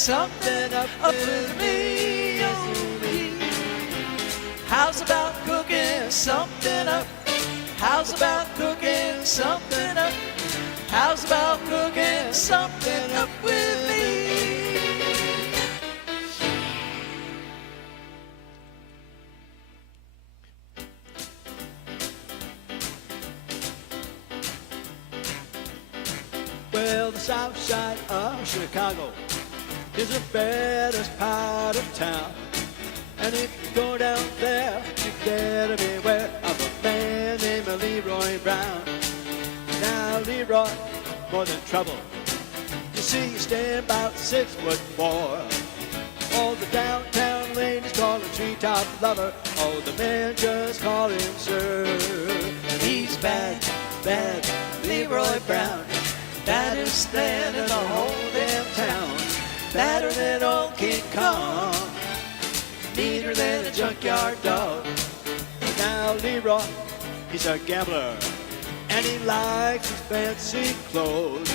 something up with me? Oh, me. How's about cooking something up? How's about cooking something up? How's about cooking something up with me? Well, the south side of Chicago is the baddest part of town. And if you go down there, you better beware of a man named Leroy Brown. Now Leroy, more than trouble. You see, you stand about 6'4". All the downtown ladies call him treetop lover. All the men just call him sir. He's bad, bad, Leroy Brown. Baddest man in the whole damn town. Badder than old King Kong. Meaner than a junkyard dog. Now Leroy, he's a gambler. And he likes his fancy clothes.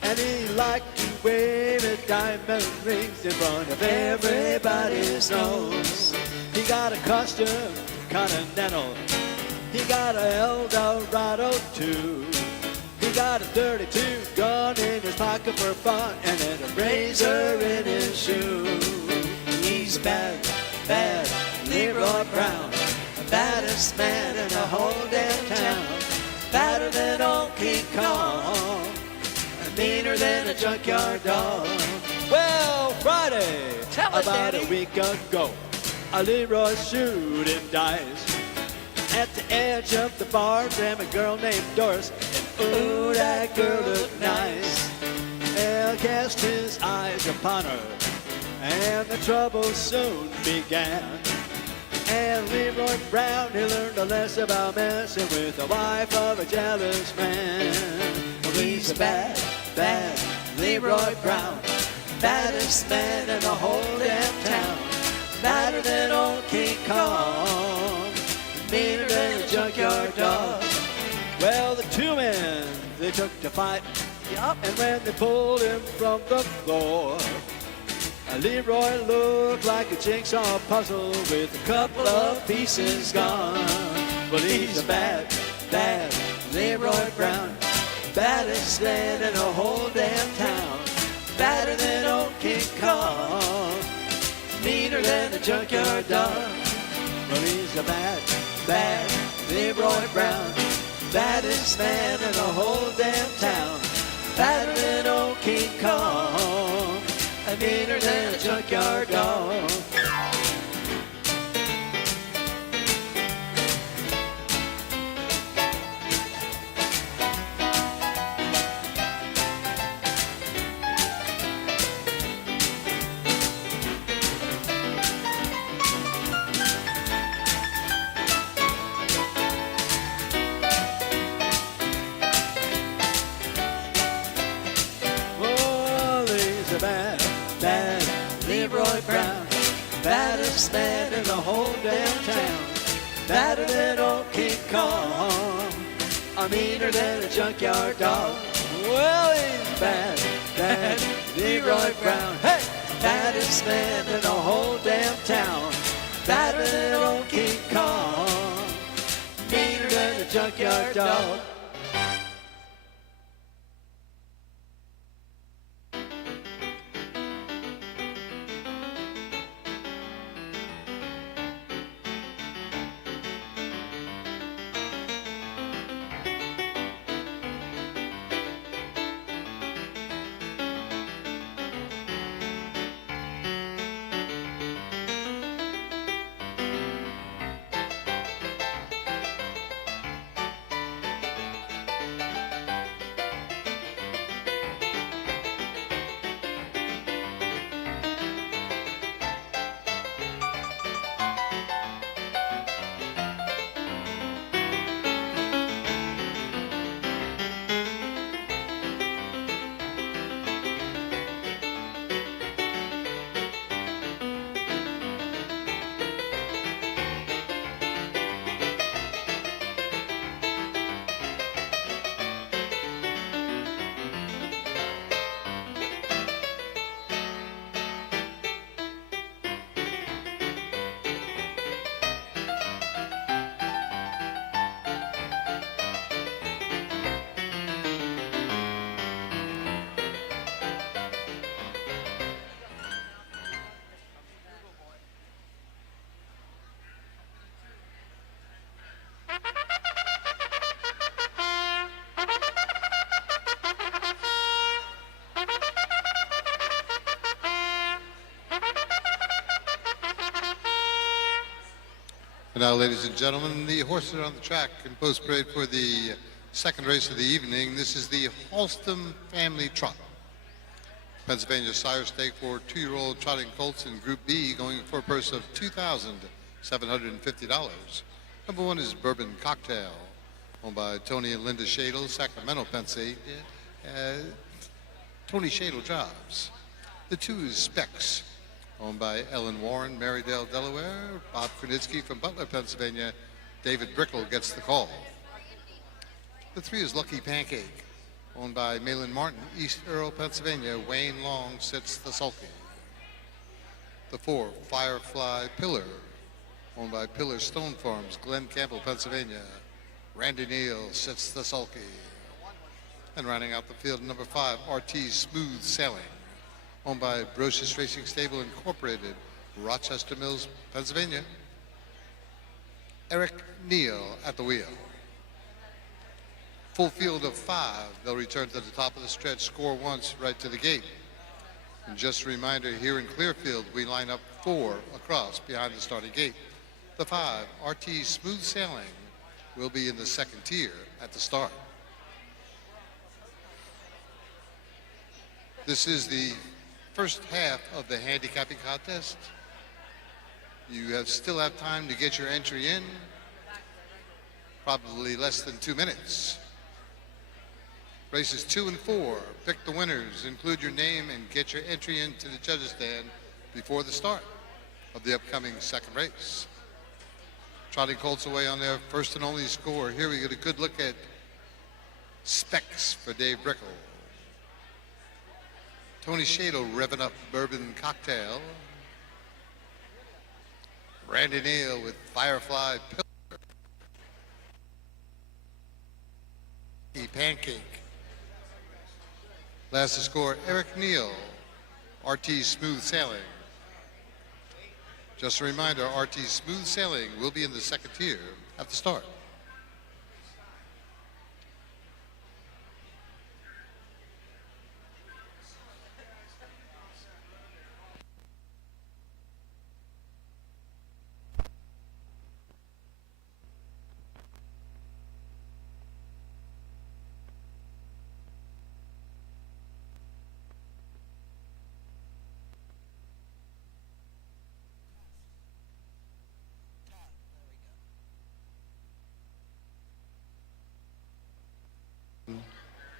And he likes to wave his diamond rings in front of everybody's nose. He got a custom Continental. He got a Eldorado too. He got a 32 gun in his pocket for fun, and then a razor in his shoe. He's bad, bad, Leroy Brown, the baddest man in the whole damn town. Badder than old King Kong, and meaner than a junkyard dog. Well, Friday, about Daddy. A week ago, a Leroy shooting dice at the edge of the bar, damn a girl named Doris. Ooh, that girl looked nice. Al cast his eyes upon her, and the trouble soon began. And Leroy Brown, he learned a lesson about messing with the wife of a jealous man. He's a bad, bad Leroy Brown, baddest man in the whole damn town. Badder than old King Kong, meaner than a junkyard dog. Well, the two men, they took to fight. Yup. And when they pulled him from the floor, Leroy looked like a jigsaw puzzle with a couple of pieces gone. Well, he's a bad, bad Leroy Brown, baddest man in the whole damn town. Badder than old King Kong, meaner than a junkyard dog. Well, he's a bad, bad Leroy Brown, baddest man in the whole damn town. Badder than old King Kong, and meaner than a junkyard dog. Bad, bad Leroy Brown, baddest man in the whole damn town. Badder than old King Kong, meaner than a junkyard dog. Well, he's bad, bad Leroy Brown, hey, baddest man in the whole damn town. Badder than old King Kong, meaner than a junkyard dog. And now, ladies and gentlemen, the horses are on the track in post parade for the second race of the evening. This is the Halston Family Trot. Pennsylvania Sire Stake for 2-year-old trotting colts in Group B, going for a purse of $2,750. Number 1 is Bourbon Cocktail, owned by Tony and Linda Shadle, Sacramento, Pennsylvania. Tony Shadle drives. The 2 is Specs, owned by Ellen Warren, Marydale, Delaware. Bob Krenitsky from Butler, Pennsylvania. David Brickle gets the call. The 3 is Lucky Pancake, owned by Malin Martin, East Earl, Pennsylvania. Wayne Long sits the sulky. The 4, Firefly Pillar, owned by Pillar Stone Farms, Glen Campbell, Pennsylvania. Randy Neal sits the sulky. And rounding out the field, number 5, RT Smooth Sailing, owned by Brocious Racing Stable Incorporated, Rochester Mills, Pennsylvania. Eric Neal at the wheel. Full field of 5. They'll return to the top of the stretch, score once, right to the gate. And just a reminder, here in Clearfield, we line up 4 across behind the starting gate. The 5, RT Smooth Sailing, will be in the second tier at the start. This is the first half of the handicapping contest. You still have time to get your entry in. Probably less than 2 minutes. Races 2 and 4, pick the winners, include your name, and get your entry into the judges' stand before the start of the upcoming second race. Trotting colts away on their first and only score. Here we get a good look at Specs for Dave Brickle. Tony Shadle revving up Bourbon Cocktail. Randy Neal with Firefly Pillar. Pancake. Last to score, Eric Neal, RT Smooth Sailing. Just a reminder, RT Smooth Sailing will be in the second tier at the start.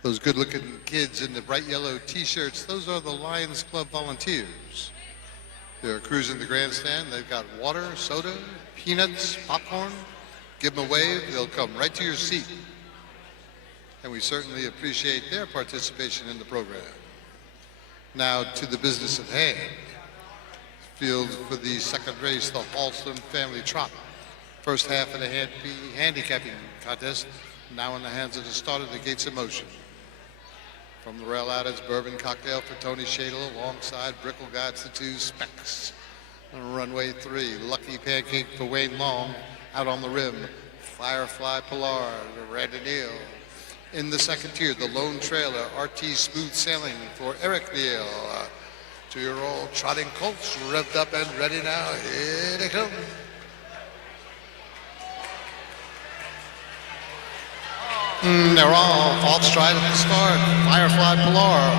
Those good-looking kids in the bright yellow T-shirts, those are the Lions Club volunteers. They're cruising the grandstand. They've got water, soda, peanuts, popcorn. Give them a wave, they'll come right to your seat. And we certainly appreciate their participation in the program. Now to the business at hand. Field for the second race, the Halston Family Trot. First half of the handicapping contest, now in the hands of the starter, the gates in motion. From the rail out, it's Bourbon Cocktail for Tony Shadle. Alongside, Brickle guides the 2 Specs. On runway 3, Lucky Pancake for Wayne Long. Out on the rim, Firefly Pillar to Randy Neal. In the second tier, the lone trailer, RT Smooth Sailing for Eric Neal. 2-year-old trotting colts revved up and ready now. Here they come. They're all off stride at the start. Firefly Pillar.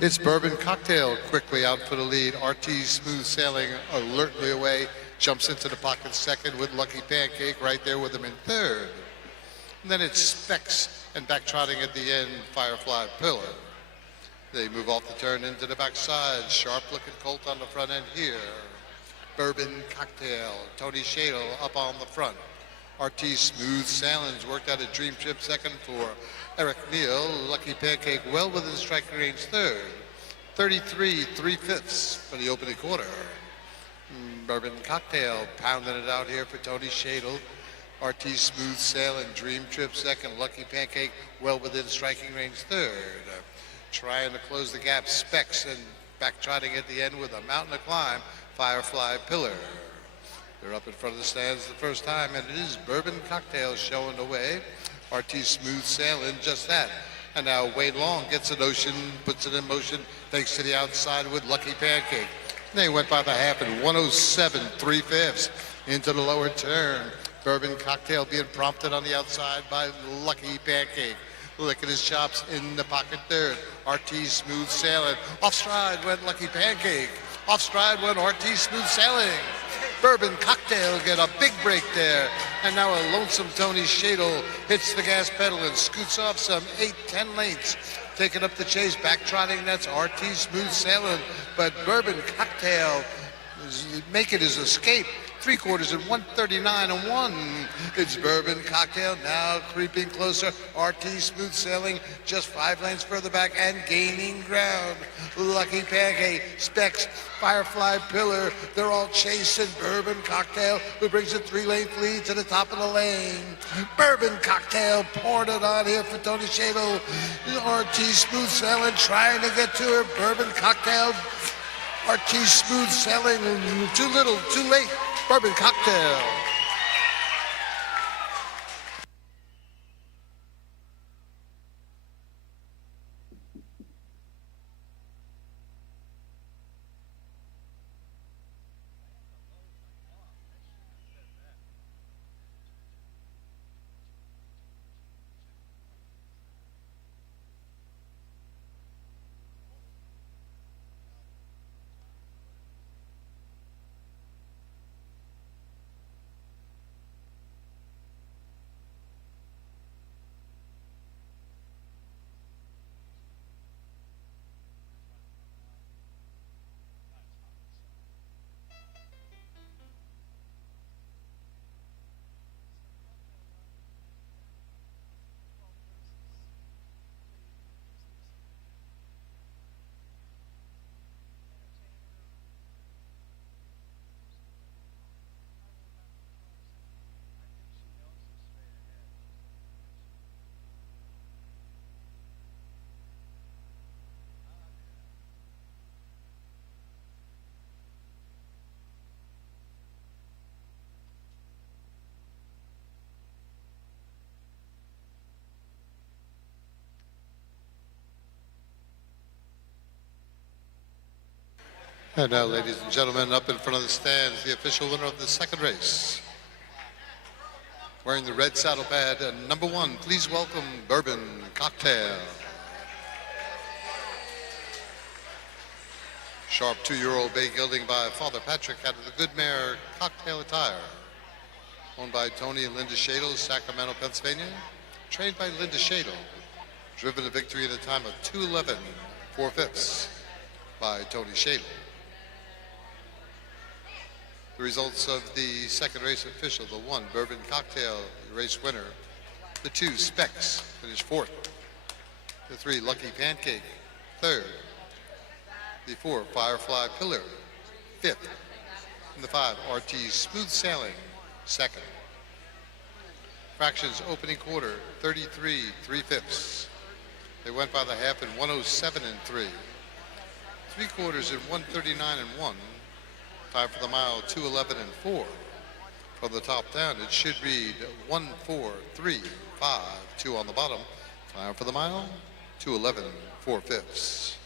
It's Bourbon Cocktail quickly out for the lead. RT Smooth Sailing alertly away. Jumps into the pocket second with Lucky Pancake right there with him in third. And then it's Specs and back trotting at the end, Firefly Pillar. They move off the turn into the backside. Sharp looking colt on the front end here. Bourbon Cocktail. Tony Shadle up on the front. RT Smooth Sailing's worked out a dream trip second for Eric Neal. Lucky Pancake well within striking range third. 33 3/5 for the opening quarter. Bourbon Cocktail pounding it out here for Tony Shadle. RT Smooth Sailing, dream trip second. Lucky Pancake well within striking range third. Trying to close the gap, Specs, and back trotting at the end with a mountain to climb, Firefly Pillar. They're up in front of the stands the first time, and it is Bourbon Cocktail showing the way. RT Smooth Sailing, just that. And now Wade Long gets it puts it in motion, thanks to the outside with Lucky Pancake. They went by the half in 107 3/5 into the lower turn. Bourbon Cocktail being prompted on the outside by Lucky Pancake. Licking his chops in the pocket third. RT Smooth Sailing. Off stride went Lucky Pancake. Off stride went RT Smooth Sailing. Bourbon Cocktail get a big break there. And now a lonesome Tony Shadle hits the gas pedal and scoots off some 8-10 lengths. Taking up the chase, back trotting, that's RT Smooth Sailing. But Bourbon Cocktail is making his escape. 3/4 in 139-1. It's Bourbon Cocktail now creeping closer. RT Smooth Sailing just 5 lanes further back and gaining ground. Lucky Pancake, Specs, Firefly Pillar, they're all chasing Bourbon Cocktail, who brings a 3-lane lead to the top of the lane. Bourbon Cocktail poured it on here for Tony Shadle. RT Smooth Sailing trying to get to her. Bourbon Cocktail, RT Smooth Sailing, too little, too late. Bourbon Cocktail. And now, ladies and gentlemen, up in front of the stands, the official winner of the second race. Wearing the red saddle pad, number 1, please welcome Bourbon Cocktail. Sharp 2-year-old bay gelding by Father Patrick out of the good mare Cocktail Attire. Owned by Tony and Linda Shadle, Sacramento, Pennsylvania. Trained by Linda Shadle. Driven to victory in a time of 2:11 4/5 by Tony Shadle. The results of the second race official: the 1, Bourbon Cocktail, the race winner. The 2, Specs, finished 4th. The 3, Lucky Pancake, 3rd. The 4, Firefly Pillar, 5th. And the 5, RT Smooth Sailing, 2nd. Fractions opening quarter, 33 3/5. They went by the half in 107 3. 3/4 in 139-1. Time for the mile, 2:11 4. From the top down, it should read 1:4:3:5. 2 on the bottom. Time for the mile, 2:11 4/5.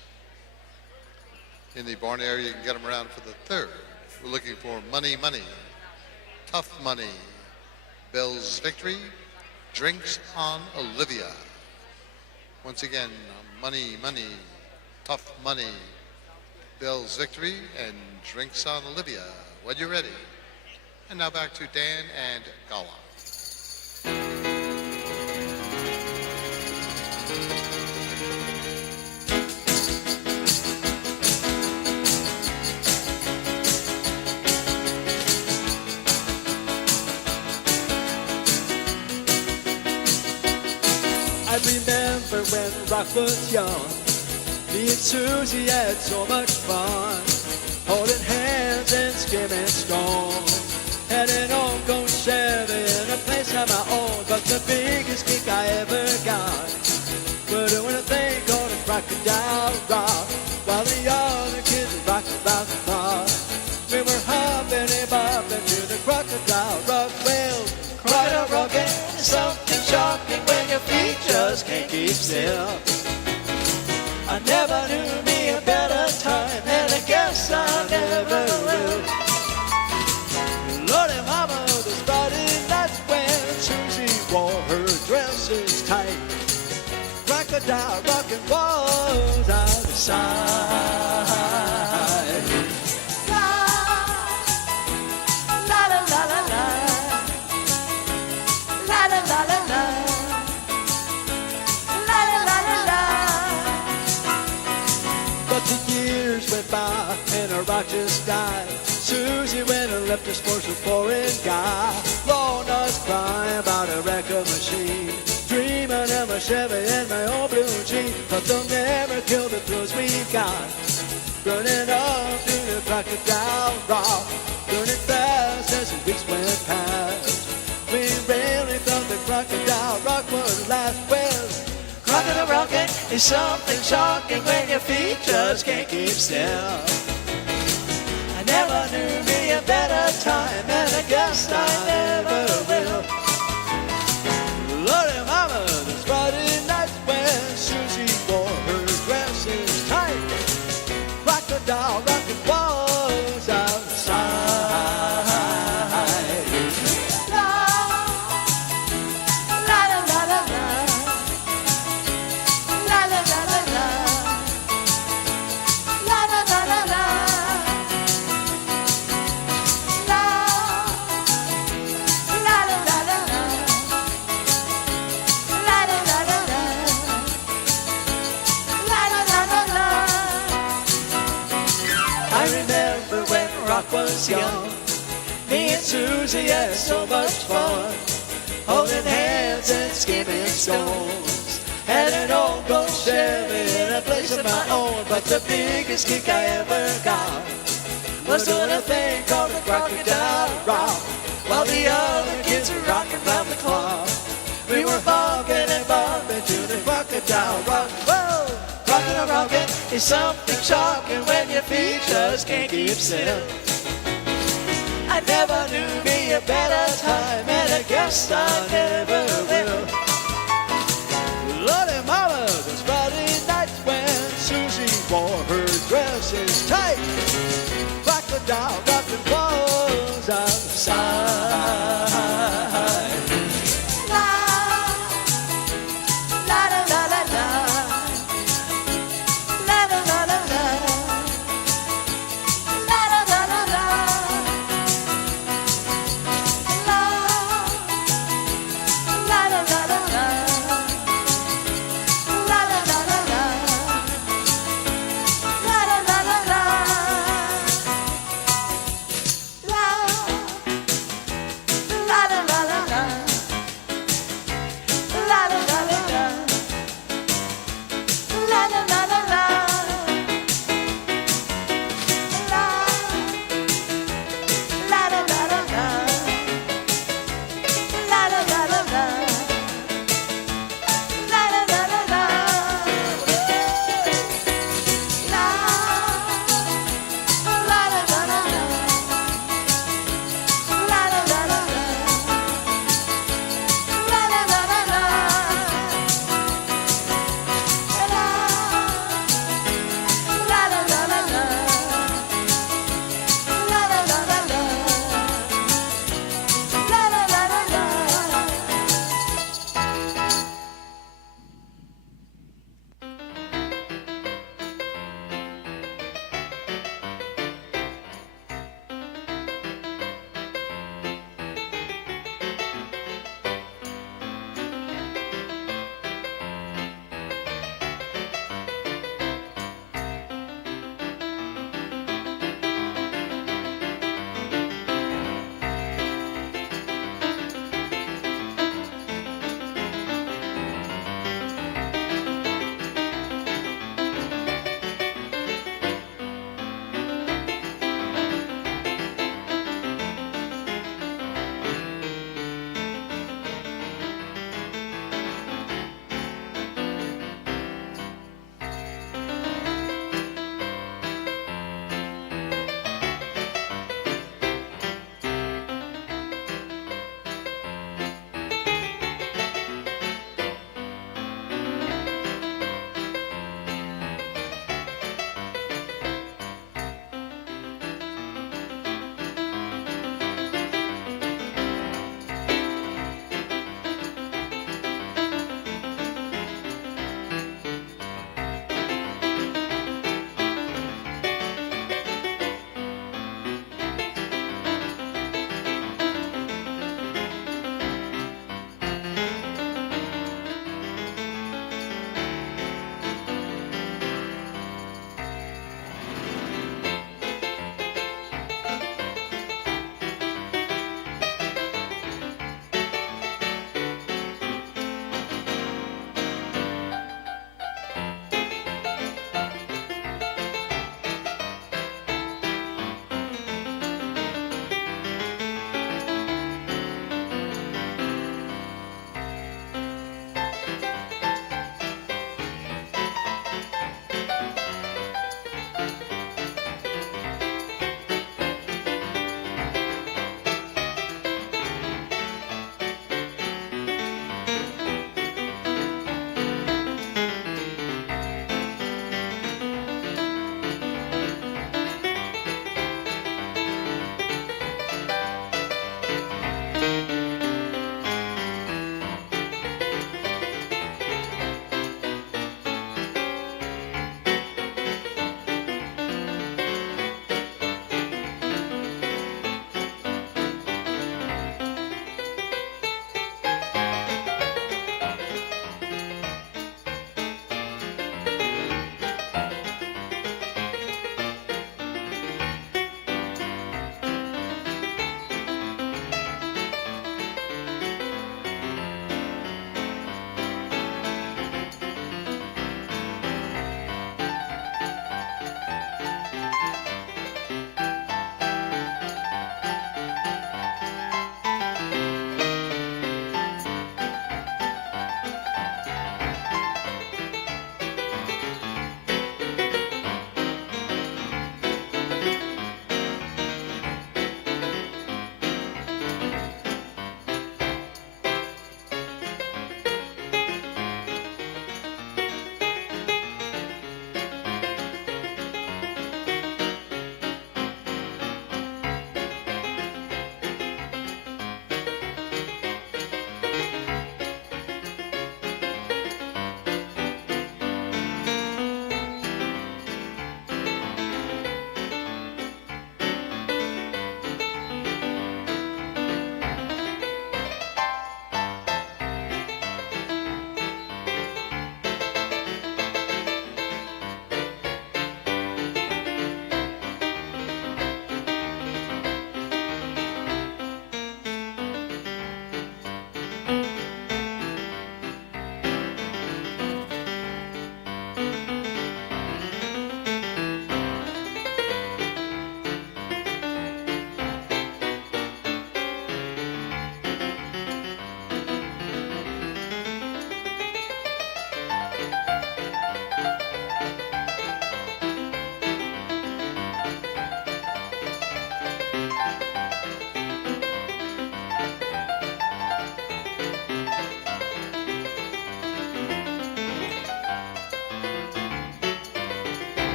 In the barn area, you can get them around for the 3rd. We're looking for Money Money, Tough Money, Bell's Victory, Drinks on Olivia. Once again, Money Money, Tough Money, Bell's Victory, and Drinks on Olivia. When you're ready. And now back to Dan and Gala. I remember when Rock was young. Me and Susie had so much fun, holding hands and skimming strong. Had an old Chevy in a place of my own, but the biggest kick I ever got was doing a thing called a crocodile rock, while the other kids rocked about the clock. We were hopping and bopping to the crocodile rock. Well, crocodile rocking is something shocking when your feet just can't keep still. I never knew me a better time, and I guess I'll never side. La la la la la la. La la la la la. La la la la la. But the years went by and our rock just died. Susie went and left us for some foreign guy. Lord, I was crying about a wreck-up machine, dreaming of a Chevy and my old blue jean. But they'll never kill the thrills we've got, burning up to the crocodile rock, burning fast as the weeks went past. We really thought the crocodile rock would last. Well, crocodile rocking is something shocking when your feet just can't keep still. I never knew me a better time, and I guess I never will. Lordy mama, those Friday nights when Susie wore her dresses tight, crocodile rocking was outside. La la la la la la. La la la la la. La la la la la. La la la la la la. La la la la la. La la la la la. I remember when rock was young, me and Susie had so much fun, holding hands and skipping stones. Had an old gold Chevy in a place of my own. But the biggest kick I ever got was doing a thing called the crocodile rock, while the other kids were rocking round the clock. We were bumping and bumping to the crocodile rock. Whoa! Crocodile rocking is something shocking when your feet just can't keep still. I never knew me a better time, and I guess I never will. Lordy mama, those Friday nights when Susie wore her dresses tight, crocodile rocking was outside. La la la la la la. La la la la la. La la la la la. La la la la la la. La la la la la. La la la la la. La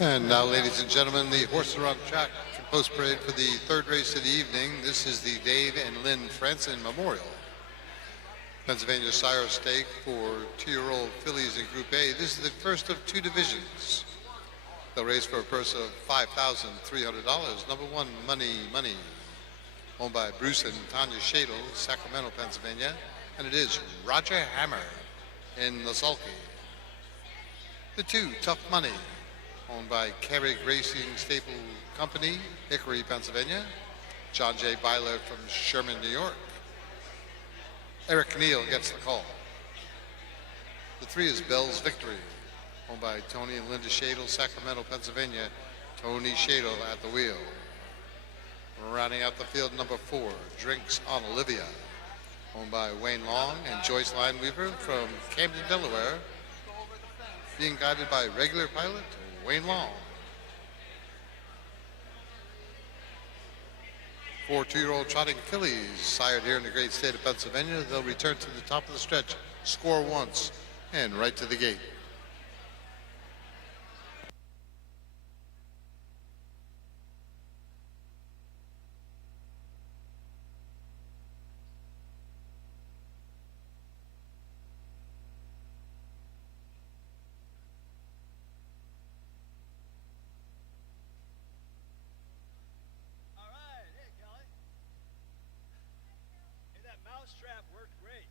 And now, ladies and gentlemen, the horses are on track in post parade for the third race of the evening. This is the Dave and Lynn Franson Memorial Pennsylvania Sire Stake for 2-year-old fillies in Group A. This is the first of 2 divisions. They'll race for a purse of $5,300. Number 1, Money Money, owned by Bruce and Tanya Shadle, Sacramento, Pennsylvania, and it is Roger Hammer in Lasalki. The 2, Tough Money, owned by Carrick Racing Staple Company, Hickory, Pennsylvania, John J. Byler from Sherman, New York. Eric Neal gets the call. The 3 is Bell's Victory, owned by Tony and Linda Shadle, Sacramento, Pennsylvania, Tony Shadle at the wheel. Rounding out the field, number 4, Drinks on Olivia, owned by Wayne Long and Joyce Lineweaver from Camden, Delaware, being guided by regular pilot Wayne Long. 4 2-year-old trotting fillies, sired here in the great state of Pennsylvania. They'll return to the top of the stretch, score once, and right to the gate. Strap worked great.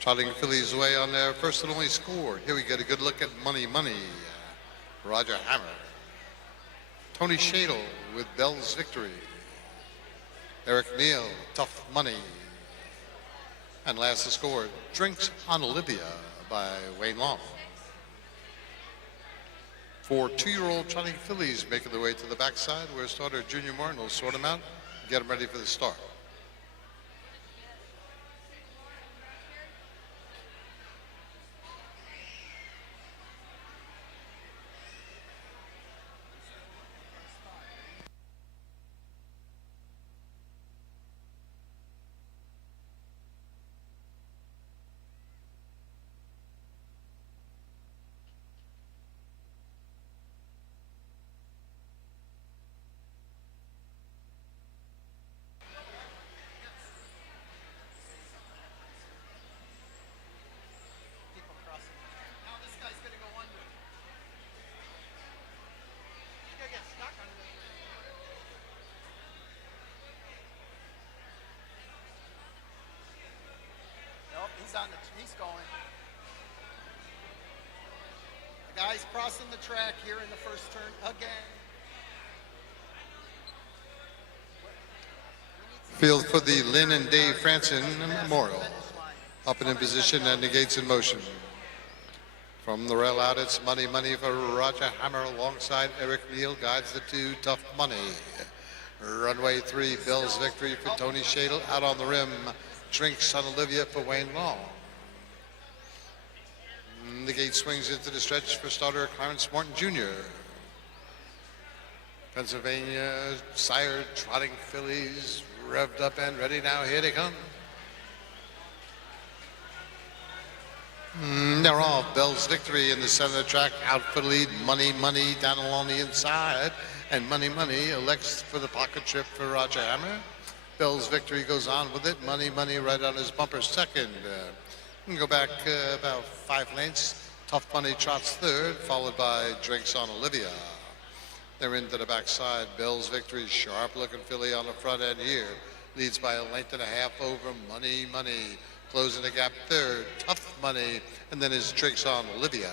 Trotting fillies away on their first and only score. Here we get a good look at Money Money, Roger Hammer. Tony Shadle with Bell's Victory. Eric Neal, Tough Money. And last to score, Drinks on Olivia by Wayne Long. 4 2-year-old trotting fillies making their way to the backside where starter Junior Martin will sort them out and get them ready for the start. He's going. The guy's crossing the track here in the first turn again. Field for the Lynn and Dave Franson Memorial. Up and in position and the gates in motion. From the rail out, it's Money Money for Roger Hammer alongside Eric Neal, guides the 2, Tough Money. Runway 3, Bell's Victory for Tony Shadle, out on the rim, Drinks on Olivia for Wayne Long. The gate swings into the stretch for starter Clarence Morton Jr. Pennsylvania sired trotting fillies, revved up and ready now. Here they come. They're off. Bell's Victory in the center of the track, out for the lead. Money Money down along the inside, and Money Money elects for the pocket trip for Roger Hammer. Bell's Victory goes on with it. Money Money right on his bumper second. We can go back about 5 lengths. Tough Money trots third, followed by Drinks on Olivia. They're into the backside. Bell's Victory, sharp looking filly on the front end here. Leads by a length and a half over Money Money. Closing the gap third, Tough Money, and then his Drinks on Olivia.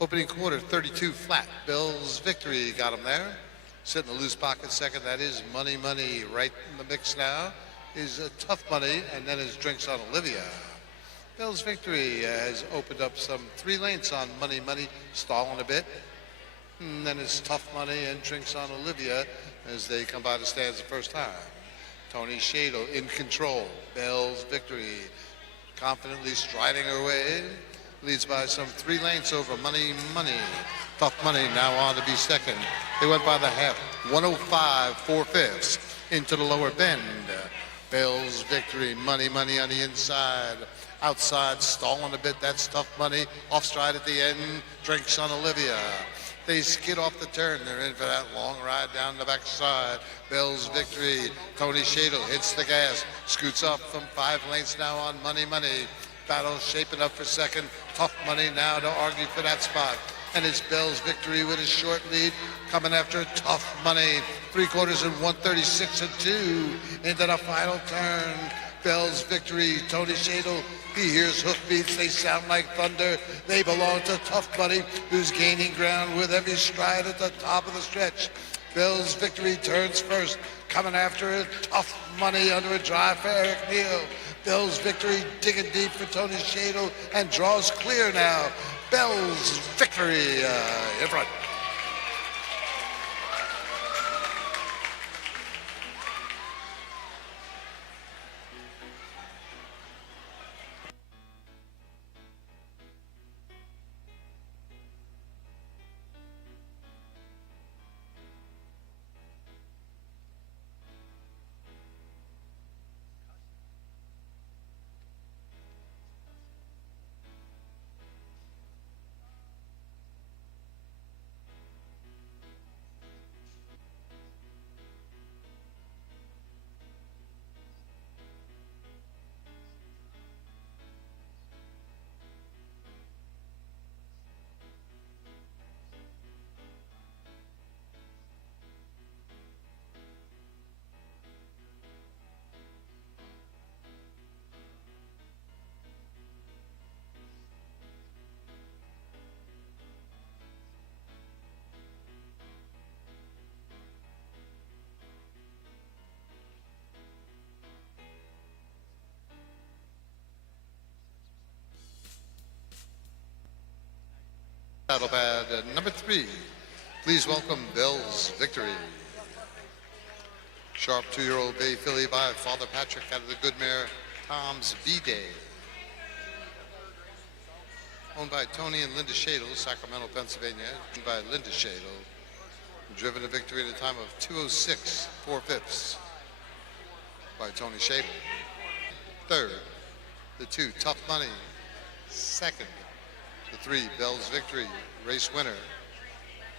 Opening quarter, 32 flat. Bell's Victory got him there. Sitting in a loose pocket second, that is Money Money. Right in the mix now is Tough Money, and then his Drinks on Olivia. Bell's Victory has opened up some 3 lengths on Money Money, stalling a bit. And then it's Tough Money and Drinks on Olivia as they come by the stands the first time. Tony Shadle in control. Bell's Victory confidently striding her way. Leads by some 3 lengths over Money Money. Tough Money now on to be second. They went by the half. 105 4/5 into the lower bend. Bell's Victory, money on the inside. Outside, stalling a bit, that's Tough Money. Off stride at the end, Drinks on Olivia. They skid off the turn. They're in for that long ride down the backside. Bell's Victory. Tony Shadle hits the gas. Scoots up from 5 lengths now on Money. Battle shaping up for second. Tough Money now to argue for that spot. And it's Bell's Victory with a short lead coming after Tough Money. 3/4 and 136 and 2 into the final turn. Bell's Victory, Tony Shadle, he hears hoofbeats, they sound like thunder. They belong to Tough Money, who's gaining ground with every stride at the top of the stretch. Bell's Victory turns first, coming after it, Tough Money under a drive for Eric Neal. Bell's Victory digging deep for Tony Shadle and draws clear now. Bell's Victory in front. Battle pad number 3. Please welcome Bell's Victory. Sharp 2-year-old bay filly by Father Patrick out of the good mare Tom's B-Day. Owned by Tony and Linda Shadle, Sacramento, Pennsylvania. Owned by Linda Shadle. Driven to victory at a time of 2:06 4/5 by Tony Shadle. Third, the 2, Tough Money. Second, the 3, Bell's Victory, race winner.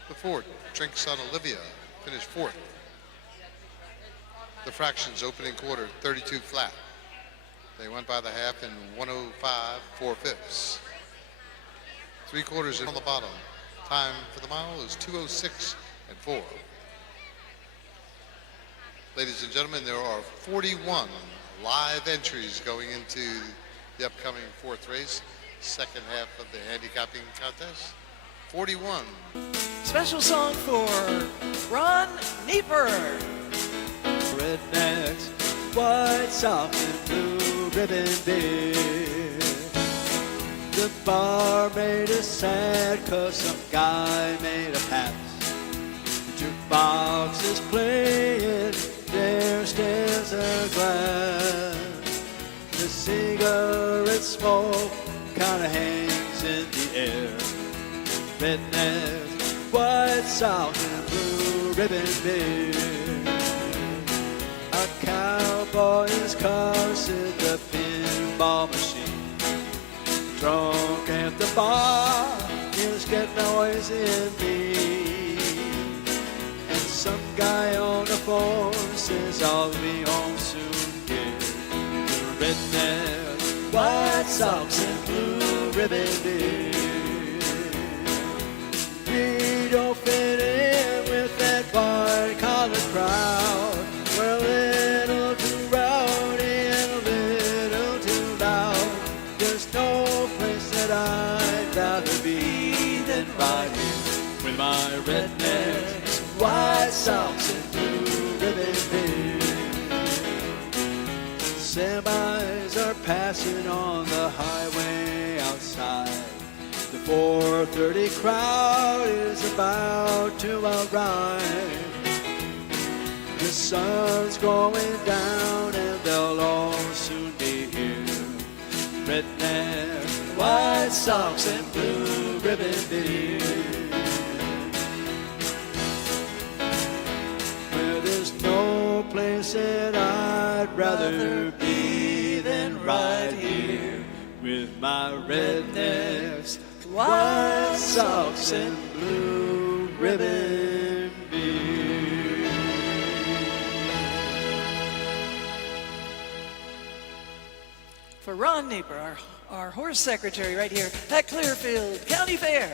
The 4, Drinks on Olivia, finished 4th. The fractions opening quarter, 32 flat. They went by the half in 105 4/5. 3/4 on the bottom. Time for the mile is 2:06 and 4. Ladies and gentlemen, there are 41 live entries going into the upcoming 4th race. Second half of the handicapping contest. 41. Special song for Ron Nieper. Rednecks, white sock and blue ribbon beer. The barmaid is sad 'cause some guy made a pass. The jukebox is playing, there stands a glass. The cigarette smoke kinda hangs in the air. Rednecks, white sock and blue ribbon beer. A cowboy is cursing the pinball machine. Drunk at the bar, he'll get noise in me. And some guy on the phone says I'll be home soon, yeah. The rednecks, white socks and blue ribbon beer. We don't fit in with that white collar crowd. We're a little too rowdy and a little too loud. There's no place that I'd rather be than right here with my rednecks, white socks and blue ribbon beer. Semis are passing on the highway outside. The 4:30 crowd is about to arrive. The sun's going down and they'll all soon be here. Rednecks, white socks and blue ribbon beer. would rather be than right here with my rednecks, white socks, and blue ribbon beard. For Ron Naper, our horse secretary right here at Clearfield County Fair.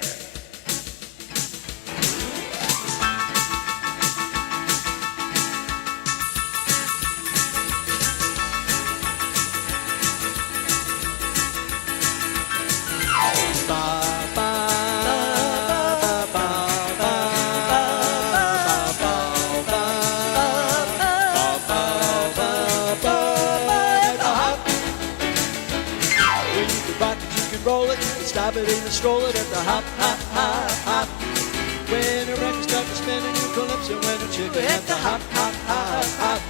Roll it, you can stop it, even stroll it at the hop, hop, hop, hop. When a record starts to spin a new calypso, when a chicken at the hop, hop, hop, hop.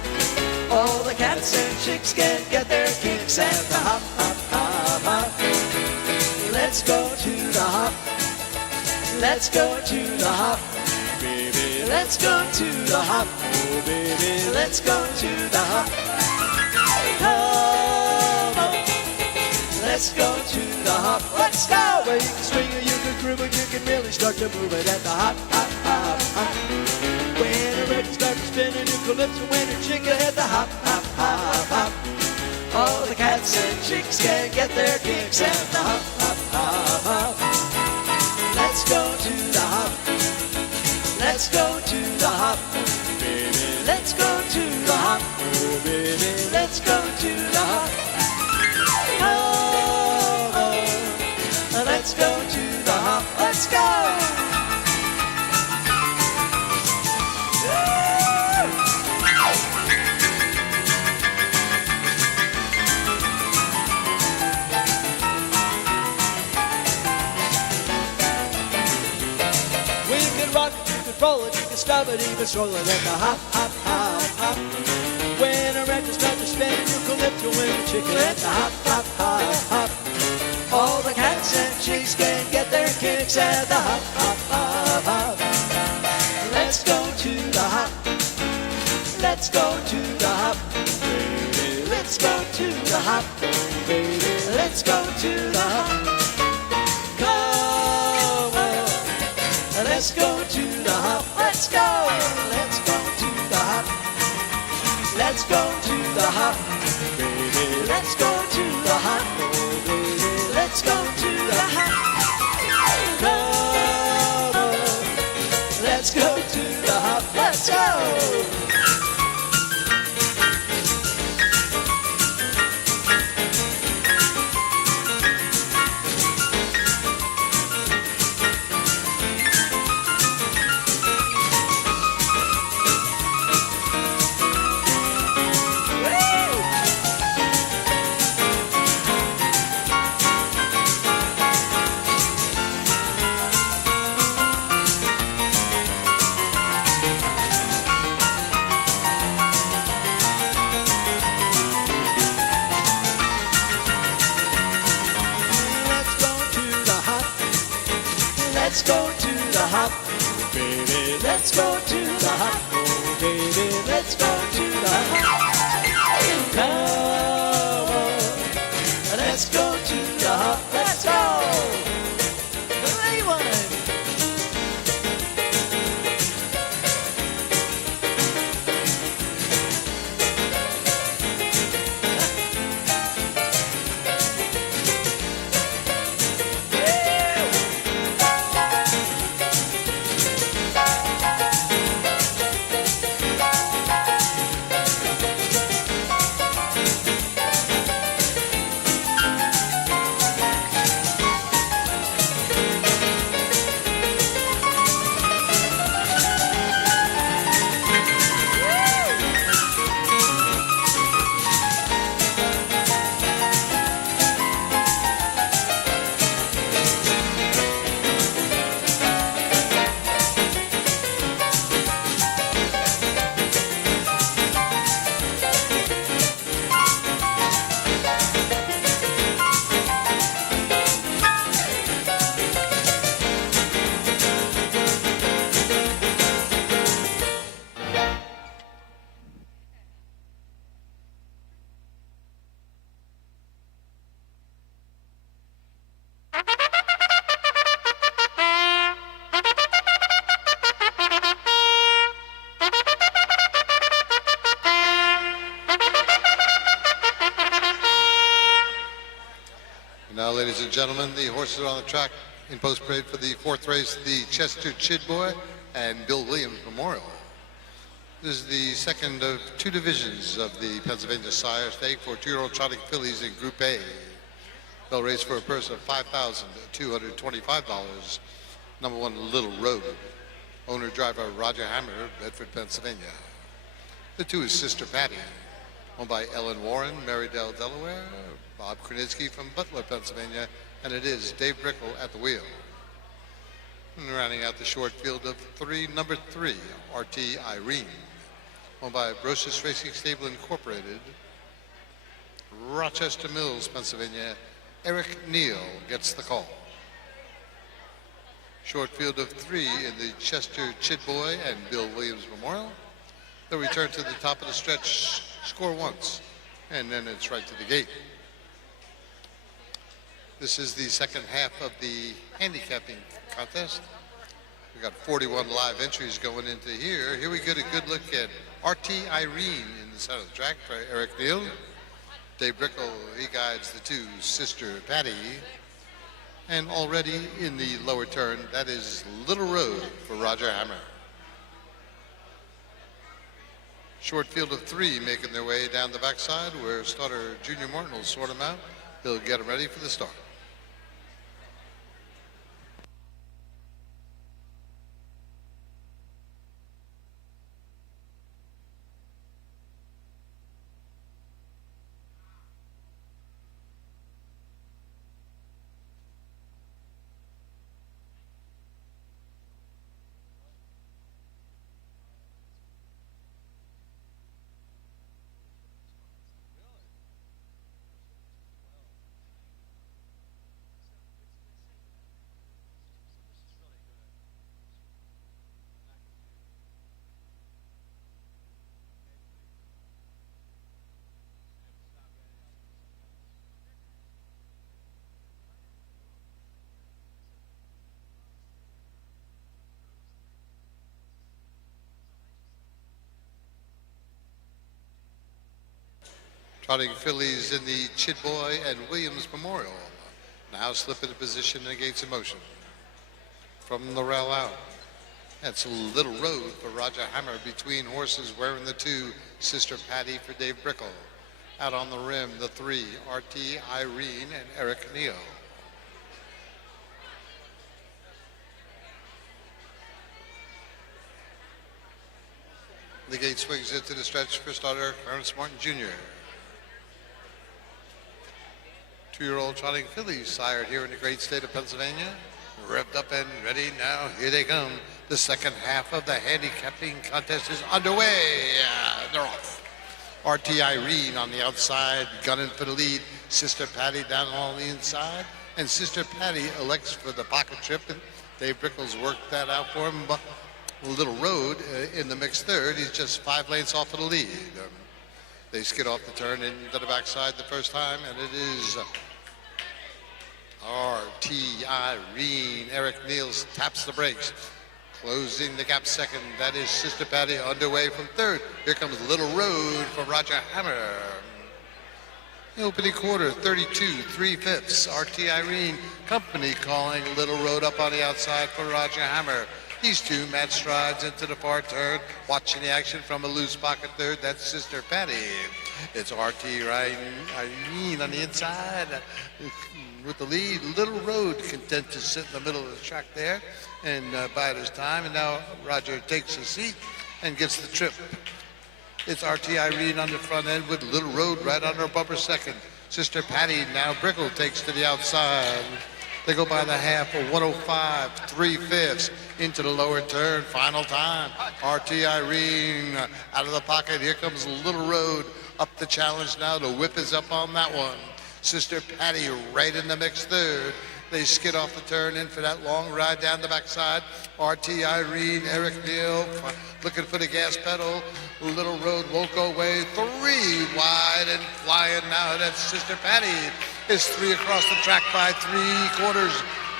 All the cats and chicks can get their kicks at the hop, hop, hop, hop. Let's go to the hop. Let's go to the hop. Baby, let's go to the hop. Oh, baby, let's go to the hop. Come on. Let's go to the hop. Let's go. Well, you can swing it, you can groove it, you can really start to move it at the hop, hop, hop, hop. When a record starts to spin a new calypso, when a chicken hit the hop, hop, hop, hop. All the cats and chicks can get their kicks at the hop, hop, hop, hop. Let's go to the hop. Let's go to the hop. Baby, let's go to the hop. Oh, baby, let's go to the hop. Let's go to the hop. Let's go. We can rock it, you can roll it, you can stop it, even stroll it at the hop, hop, hop, hop. When a record starts to spin, you calypso when a chicken at the hop, hop, hop, hop. All the cats and chicks can get their kicks at the hop, hop, hop, hop. Let's go to the hop. Let's go to the hop. Baby, let's go to the hop. Baby, let's go to the hop. Come on. Let's go to the hop. Let's go. Let's go to the hop. Let's go to the hop. Baby, let's go to the hop. Baby, let's go to the hop. Come on. Let's go to the hop. Let's go. Let's go to the hop, baby. Let's go to the hop, oh baby. Let's go to the hop. Come on. Let's go to the hop. Let's go. The lady one. Ladies and gentlemen, the horses are on the track in post parade for the fourth race, the Chester Chidboy and Bill Williams Memorial. This is the second of two divisions of the Pennsylvania Sire Stake for 2-year-old trotting fillies in Group A. They'll race for a purse of $5,225. Number 1, Little Road. Owner driver Roger Hammer, Bedford, Pennsylvania. The 2 is Sister Patty, owned by Ellen Warren, Marydale, Delaware, Bob Krenitsky from Butler, Pennsylvania, and it is Dave Brickle at the wheel. And rounding out the short field of 3, number 3, RT Irene, owned by Brocious Racing Stable Incorporated, Rochester Mills, Pennsylvania. Eric Neal gets the call. Short field of 3 in the Chester Chidboy and Bill Williams Memorial. They'll return to the top of the stretch, score once, and then it's right to the gate. This is the second half of the handicapping contest. We got 41 live entries going into here. Here we get a good look at RT Irene in the center of the track for Eric Neal. Dave Brickle, he guides the 2, Sister Patty. And already in the lower turn, that is Little Road for Roger Hammer. Short field of 3 making their way down the backside where starter Junior Morton will sort them out. He'll get them ready for the start. Trotting fillies in the Chidboy and Williams Memorial. Now slip into position against emotion. From the rail out. That's a Little Road for Roger Hammer between horses wearing the 2, Sister Patty for Dave Brickle. Out on the rim, the 3, RT Irene and Eric Neal. The gate swings into the stretch for starter Clarence Martin Jr. 2-year-old trotting fillies sired here in the great state of Pennsylvania. Revved up and ready now. Here they come. The second half of the handicapping contest is underway. They're off. RT Irene on the outside, gunning for the lead. Sister Patty down along the inside. And Sister Patty elects for the pocket trip. And Dave Brickle's worked that out for him. But Little Road in the mixed third. He's just 5 lengths off of the lead. They skid off the turn into the backside the first time, and it is RT Irene. Eric Neals taps the brakes. Closing the gap second, that is Sister Patty underway from third. Here comes Little Road for Roger Hammer. The opening quarter, 32 3/5. RT Irene company calling Little Road up on the outside for Roger Hammer. These 2 mad strides into the far turn, watching the action from a loose pocket third. That's Sister Patty. It's RT Irene on the inside with the lead. Little Road content to sit in the middle of the track there and bide his time. And now Roger takes a seat and gets the trip. It's RT Irene on the front end with Little Road right on her bumper second. Sister Patty now Brickle takes to the outside. They go by the half of 105 3/5 into the lower turn. Final time. RT Irene out of the pocket. Here comes Little Road up the challenge now. The whip is up on that one. Sister Patty right in the mixed third. They skid off the turn in for that long ride down the backside. RT Irene, Eric Neal looking for the gas pedal. Little Road won't go away. 3 wide and flying now. That's Sister Patty. Is 3 across the track by 3/4.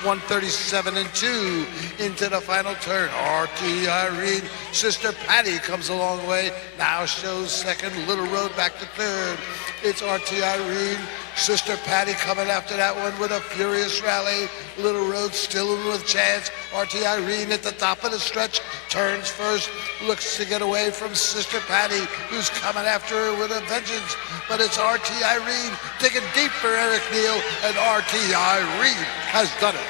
137 2 into the final turn. RT Irene, Sister Patty comes a long way. Now shows second. Little Road back to third. It's RT Irene, Sister Patty coming after that one with a furious rally. Little Road still in with chance. RT Irene at the top of the stretch, turns first, looks to get away from Sister Patty, who's coming after her with a vengeance. But it's RT Irene digging deep for Eric Neal, and RT Irene has done it.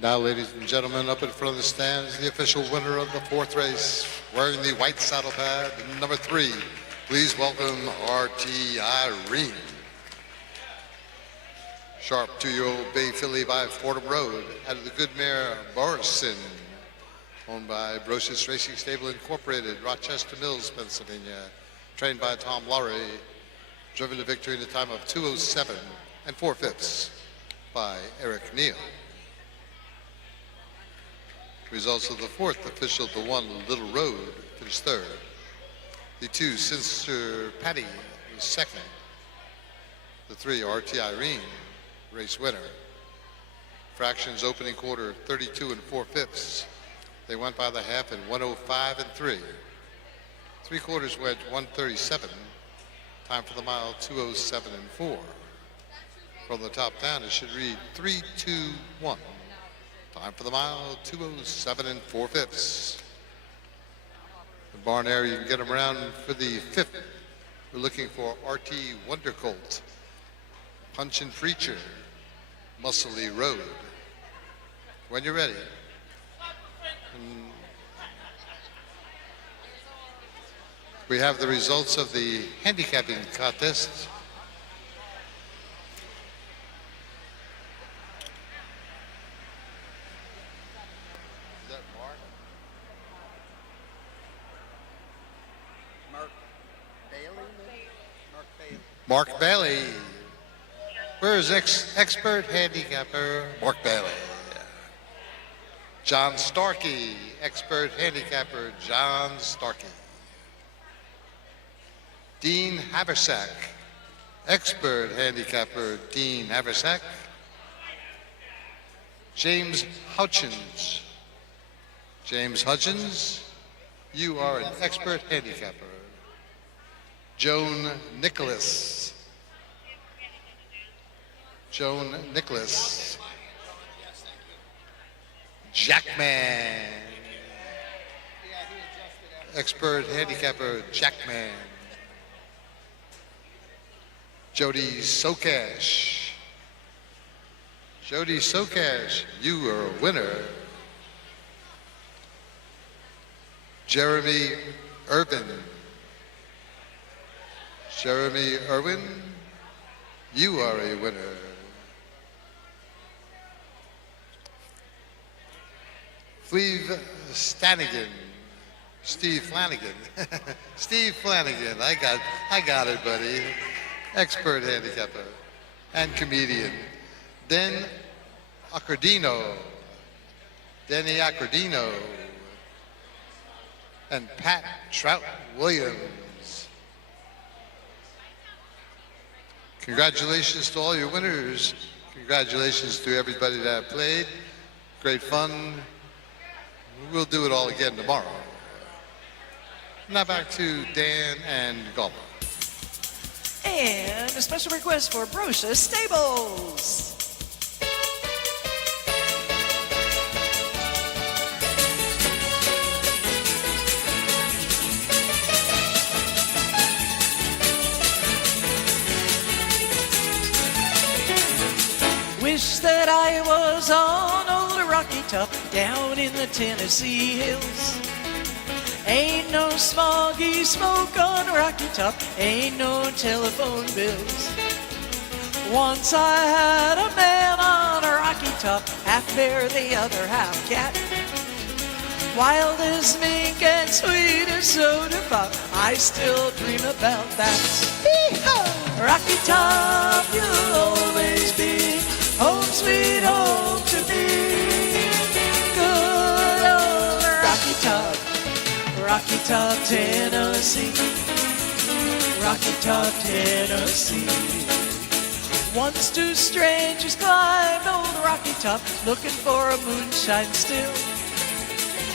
Now, ladies and gentlemen, up in front of the stands, the official winner of the fourth race, wearing the white saddle pad, number 3. Please welcome RT Irene. Sharp 2-year-old bay filly by Fordham Road, out of the good mare Morrison, owned by Brocious Racing Stable Incorporated, Rochester Mills, Pennsylvania, trained by Tom Lowry, driven to victory in a time of 2:07 and 4/5 by Eric Neal. Results of the fourth official, the 1 Little Road, finished 3rd. The 2 Sister Patty was 2nd. The 3 RT Irene, race winner. Fractions opening quarter 32 and 4/5. They went by the half in 1:05 and 3. 3/4 wedge 1:37. Time for the mile 2:07 and 4. From the top down, it should read 3:2:1. Time for the mile 2:07 and 4/5. The barn area, you can get them around for the 5th. We're looking for RT Wonder Colt, Punch and Preacher, Muscly Road. When you're ready. We have the results of the handicapping contest. Mark Bailey. Where's expert handicapper Mark Bailey? John Starkey, expert handicapper John Starkey. Dean Haversack, expert handicapper Dean Haversack. James Hutchins. James Hutchins, you are an expert handicapper. Joan Nicholas. Joan Nicholas. Jackman. Expert handicapper Jackman. Jody Socash. Jody Socash, you are a winner. Jeremy Irvin. Jeremy Irwin, you are a winner. Steve Stanigan. Steve Flanagan. Steve Flanagan. I got it, buddy. Expert handicapper and comedian. Denny Accordino. And Pat Trout Williams. Congratulations to all your winners. Congratulations to everybody that played. Great fun. We'll do it all again tomorrow. Now back to Dan and Gulba. And a special request for PFHHA Stables. Wish that I was on old Rocky Top down in the Tennessee hills. Ain't no smoggy smoke on Rocky Top, ain't no telephone bills. Once I had a man on a Rocky Top, half bear, the other half cat. Wild as mink and sweet as soda pop, I still dream about that. Hee-haw! Rocky Top, you'll always be home sweet home to me. Good old Rocky Top. Rocky Top, Tennessee. Rocky Top, Tennessee. Once two strangers climbed old Rocky Top, looking for a moonshine still.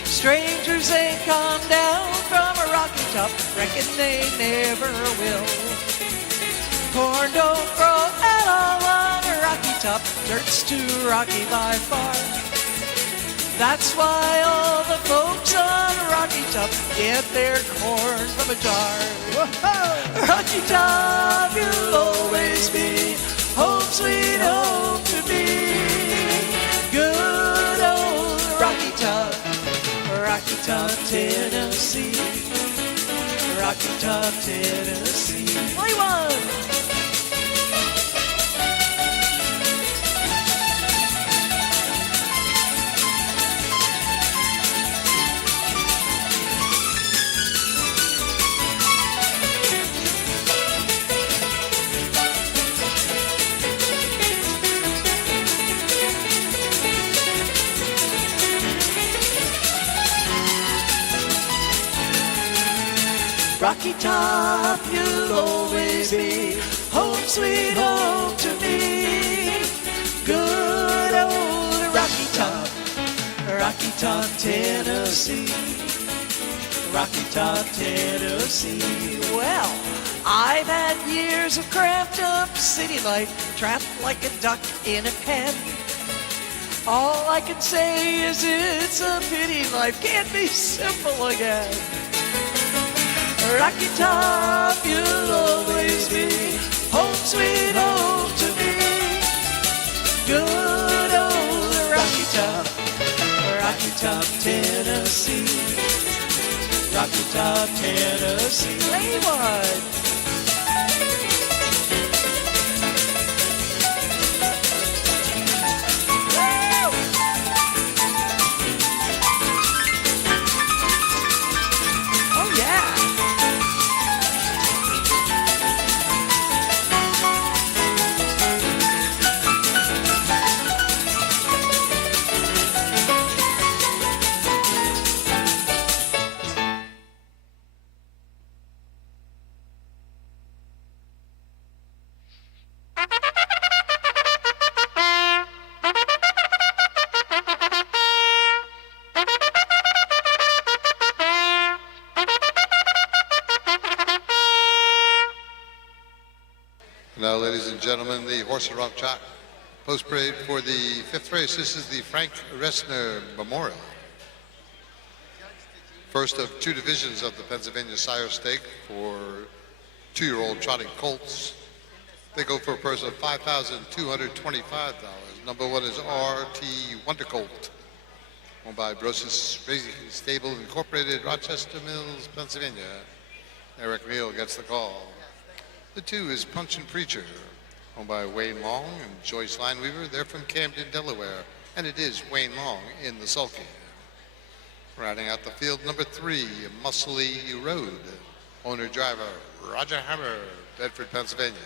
Strangers ain't come down from a Rocky Top, reckon they never will. Corn don't grow at all on a Rocky Top, dirt's too rocky by far. That's why all the folks on Rocky Top get their corn from a jar. Whoa! Rocky Top, you'll always be home sweet home to me. Good old Rocky Top, Rocky Top, Tennessee. Rocky Top, Tennessee. Play one! Rocky Top, you'll always be home sweet home to me. Good old Rocky Top, Tennessee. Rocky Top, Tennessee. Well, I've had years of cramped up city life, trapped like a duck in a pen. All I can say is it's a pity life can't be simple again. Rocky Top, you'll always be home sweet home to me. Good old Rocky Top, Tennessee. Rocky Top, Tennessee. Play one. Now, ladies and gentlemen, the horse and rump track post parade for the fifth race. This is the Frank Ressner Memorial. First of two divisions of the Pennsylvania Sire Stake for 2-year-old trotting colts. They go for a purse of $5,225. Number one is R.T. Wonder Colt, owned by Brosis Racing Stable Incorporated, Rochester Mills, Pennsylvania. Eric Neal gets the call. The two is Punchin' Preacher, owned by Wayne Long and Joyce Lineweaver. They're from Camden, Delaware, and it is Wayne Long in the sulky. Rounding out the field, number 3, Muscly Road. Owner driver, Roger Hammer, Bedford, Pennsylvania.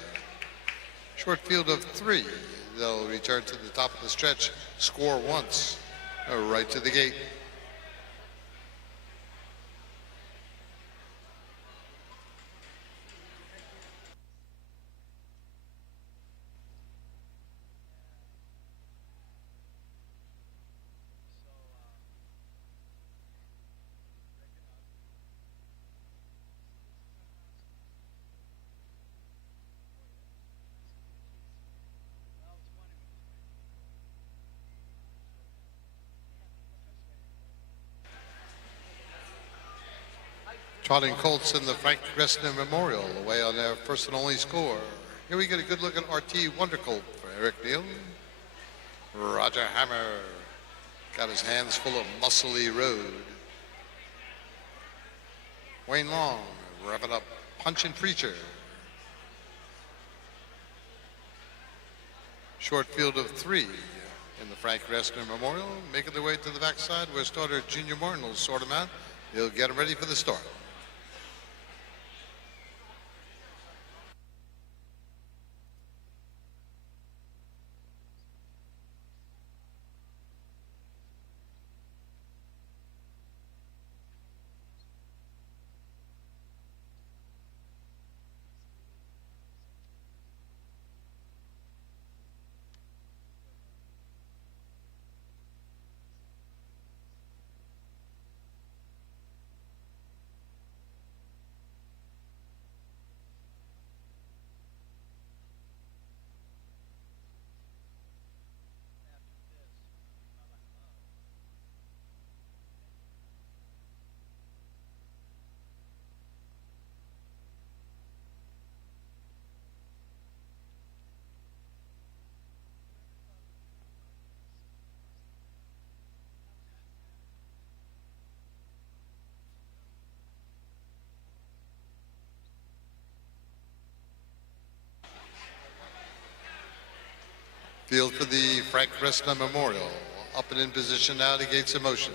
Short field of 3. They'll return to the top of the stretch, score once, right to the gate. Trotting Colts in the Frank Gressner Memorial, away on their first and only score. Here we get a good look at RT Wonder Colt for Eric Neal. Roger Hammer got his hands full of Muscly Road. Wayne Long revving up Punchin' Preacher. Short field of 3 in the Frank Gressner Memorial, making their way to the backside where starter Junior Martin will sort him out. He'll get him ready for the start. Field for the Frank Gressner Memorial. Up and in position now to gates of motion.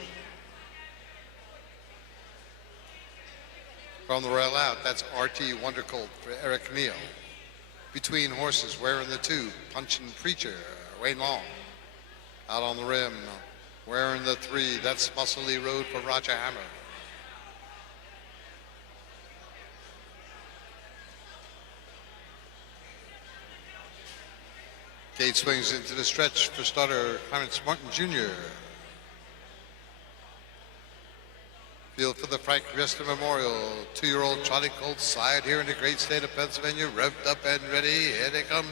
From the rail out, that's RT Wonder Colt for Eric Neal. Between horses, wearing the 2, Punchin' Preacher, Wayne Long. Out on the rim, wearing the 3, that's Muscly Road for Roger Hammer. Gate swings into the stretch for starter Clarence Martin Jr. Field for the Frank Gressner Memorial. 2-year-old Trotting Colts side here in the great state of Pennsylvania, revved up and ready. Here they come.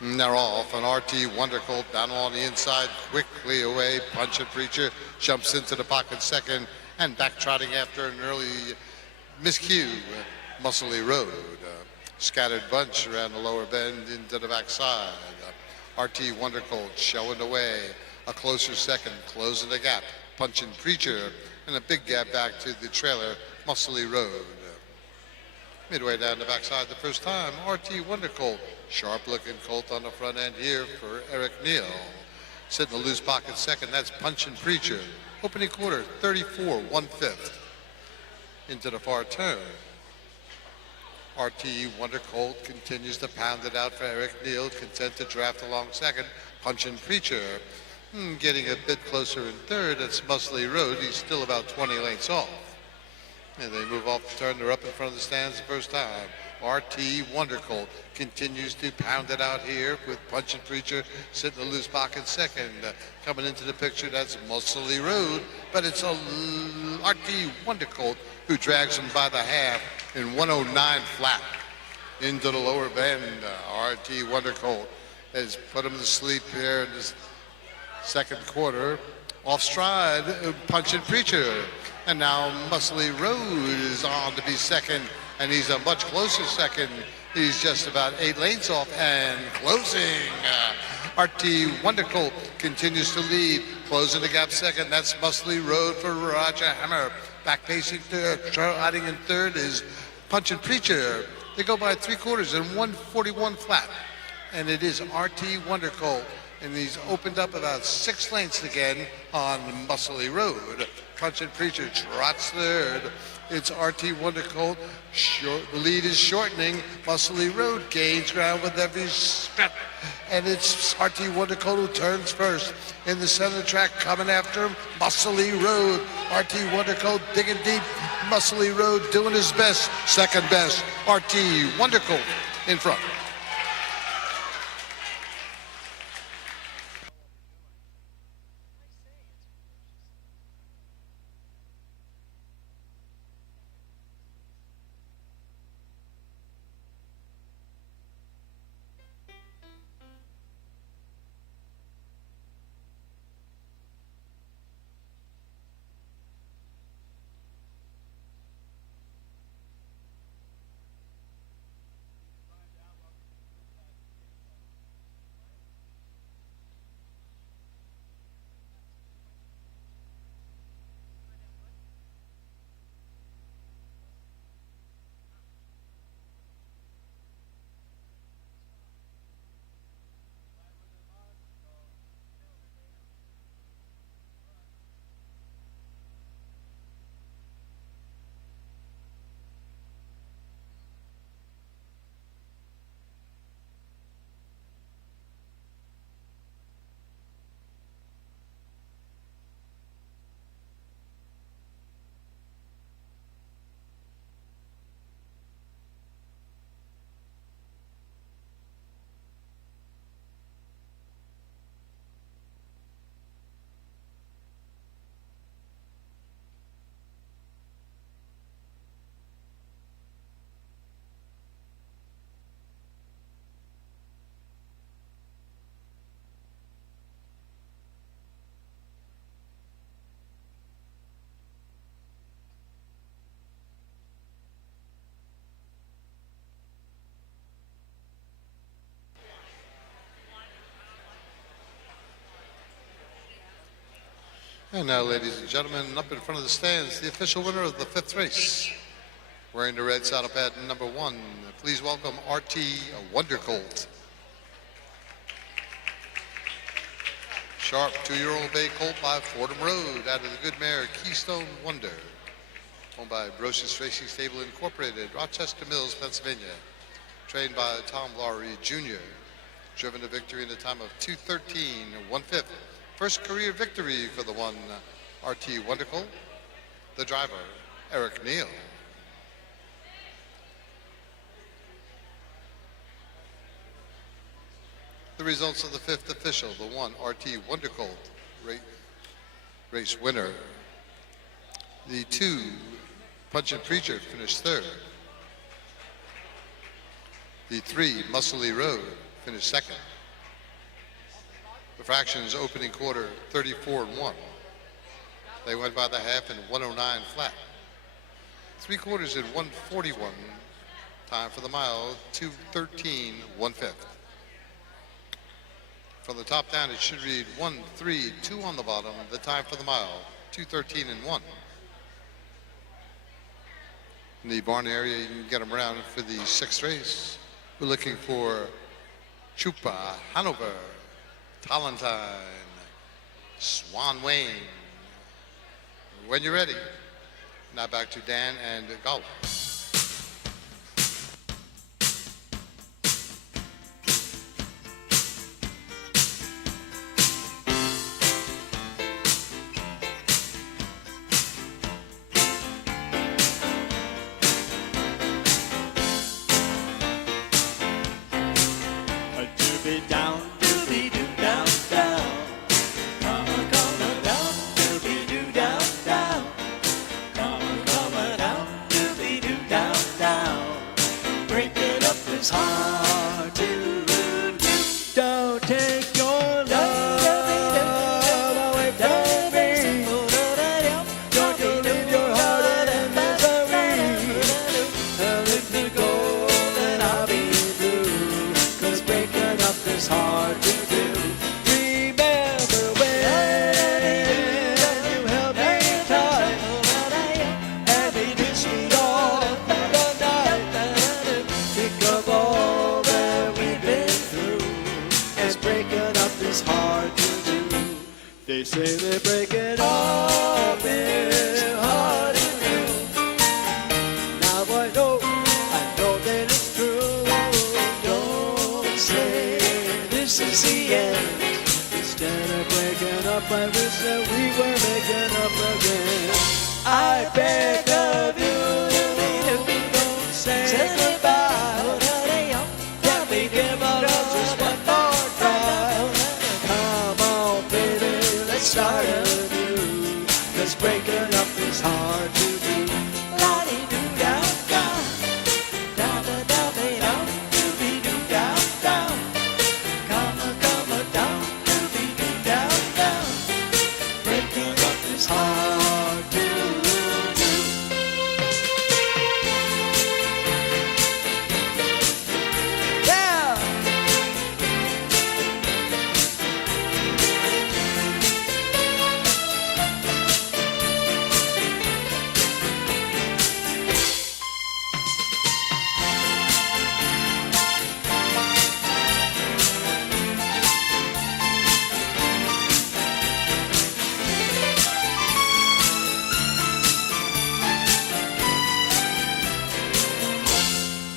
And they're off. An RT Wonder Colt down on the inside, quickly away. Punchin' Preacher jumps into the pocket second, and back trotting after an early miscue, Muscly Road. Scattered bunch around the lower bend into the backside. RT Wonder Colt showing the way. A closer second, closing the gap. Punchin' Preacher, and a big gap back to the trailer, Muscly Road. Midway down the backside the first time, RT Wonder Colt. Sharp-looking colt on the front end here for Eric Neal. Sitting in a loose pocket second, that's Punchin' Preacher. Opening quarter, 34 1/5. Into the far turn. RT Wonder Colt continues to pound it out for Eric Neal, content to draft along second. Punchin' Preacher getting a bit closer in third. That's Muscly Road. He's still about 20 lengths off. And they move off the turn. They're up in front of the stands the first time. RT Wonder Colt continues to pound it out here with Punchin' Preacher sitting in a loose pocket second. Coming into the picture, that's Muscly Road, but it's a RT Wonder Colt who drags him by the half in 109 flat into the lower bend. RT Wonder Colt has put him to sleep here in this second quarter. Off stride, Punchin' Preacher. And now Muscly Road is on to be second, and he's a much closer second. He's just about 8 lengths off and closing. RT Wonder Colt continues to lead, closing the gap second. That's Muscly Road for Roger Hammer. Back pacing third, trotting in third is Punchin' Preacher. They go by 3/4 and 141 flat. And it is RT Wonder Colt And he's opened up about 6 lengths again on Muscly Road. Punch and Preacher trots third. It's RT Wonder Colt. The lead is shortening. Muscly Road gains ground with every step. And it's RT Wonder Colt who turns first. In the center of the track, coming after him, Muscly Road. RT Wonder Colt digging deep. Muscly Road doing his best. Second best, RT Wonder Colt in front. And now, ladies and gentlemen, up in front of the stands, the official winner of the 5th race. Wearing the red saddle pad number 1, please welcome RT Wonder Colt. Sharp 2-year-old bay colt by Fordham Road out of the good mare Keystone Wonder. Owned by Brocious Racing Stable Incorporated, Rochester Mills, Pennsylvania. Trained by Tom Lowry Jr. Driven to victory in a time of 2:13 1/5. First career victory for the one RT Wonder Colt. The driver, Eric Neal. The results of the 5th official, the one RT Wonder Colt race winner. The 2 Punch and Preacher finished 3rd. The 3 Muscly Road finished 2nd. The fractions opening quarter 34-1. They went by the half in 109 flat. 3/4 in 141. Time for the mile 2:13 1/5. From the top down, it should read 1:3.2 on the bottom. The time for the mile 2:13 1. In the barn area, you can get them around for the 6th race. We're looking for Chupa, Hanover, Talentine, Swan Wayne. When you're ready. Now back to Dan and Golf. Of all say they break it up in Hardyville. Now I know that it's true. Don't say this is the end. Instead of breaking up, I wish that we were making up again. I beg of you, don't say goodbye. Can we give our love just one more try? Come on, baby, let's start anew. 'Cause breaking up is hard to do. La-dee-doo-down-down. Down-da-down-dee-down. Doo-dee-doo-down-down. Come-a-come-a-down. Doo-dee-doo-down-down. Breaking up is hard to do. Yeah!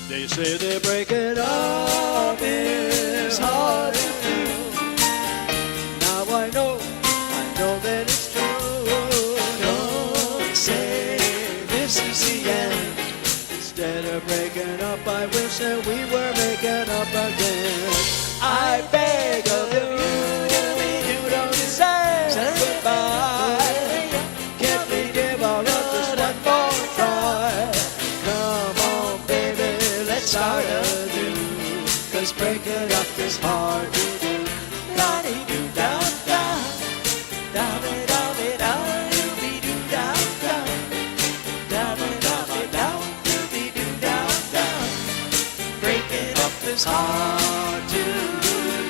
They say they break it up is hard to do. Now I know that it's true. Don't say this is the end. Instead of breaking up, I wish that we were making up again. I beg of you don't say goodbye. Can we give our love just one more try? Come on, baby, let's start anew. 'Cause breaking up is hard to do. La-dee-doo-down-down. Down-dee-down-dee-down. Doo-dee-doo-down-down. Down-dee-down-dee-down. Doo-dee-doo-down-down. Breaking up is hard to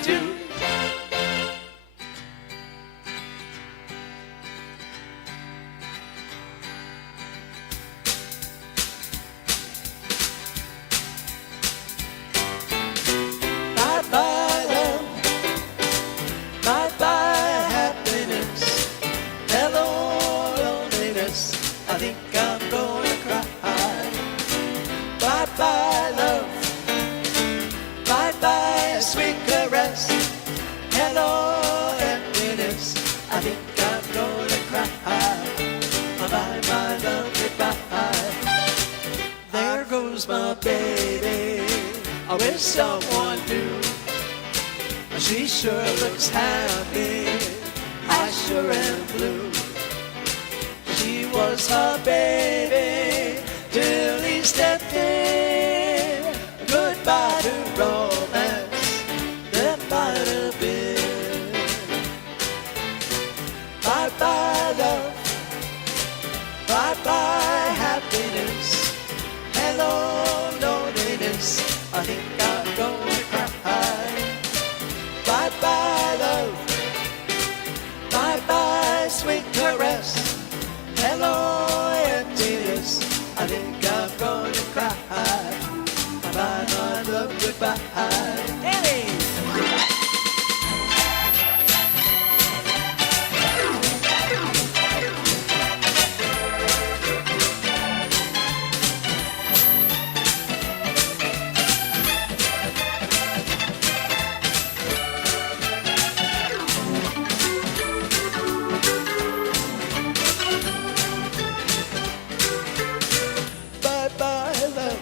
do. Bye-bye love, bye-bye happiness, hello loneliness, I think I'm gonna cry. Bye-bye love, bye-bye sweet caress, hello emptiness, I think I'm gonna cry. Bye-bye my love, goodbye. There goes my baby, I wish someone knew. She sure looks happy, I sure am blue. She was her baby till he stepped in. Goodbye to romance, there might have been. Bye-bye love, bye-bye happiness, hello loneliness, I think I'm gonna cry. Bye-bye love, bye-bye sweet caress, hello emptiness, I think I'm gonna cry. Bye-bye my love, goodbye. Danny! Bye-bye love.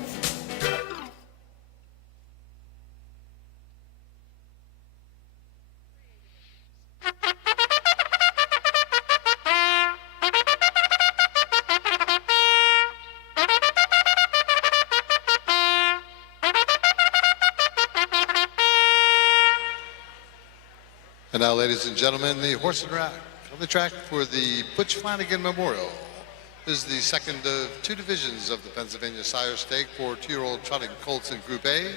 And now, ladies and gentlemen, the horse and rack on the track for the Butch Flanagan Memorial. This is the second of two divisions of the Pennsylvania Sire Stake for 2-year-old trotting colts in Group A.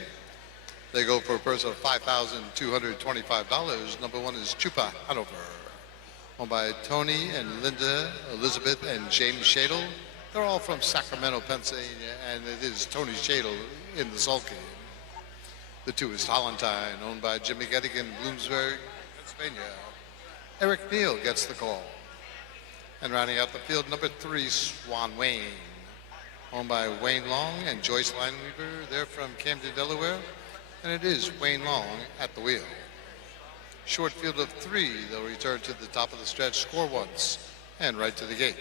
They go for a purse of $5,225. Number one is Chupa Hanover, owned by Tony and Linda, Elizabeth, and James Shadle. They're all from Sacramento, Pennsylvania, and it is Tony Shadle in the sulky. The two is Hollentine, owned by Jimmy Gettigan, Bloomsburg, Pennsylvania. Eric Neal gets the call. And rounding out the field, number 3, Swan Wayne. Owned by Wayne Long and Joyce Lineweaver. They're from Camden, Delaware. And it is Wayne Long at the wheel. Short field of 3, they'll return to the top of the stretch, score once, and right to the gate.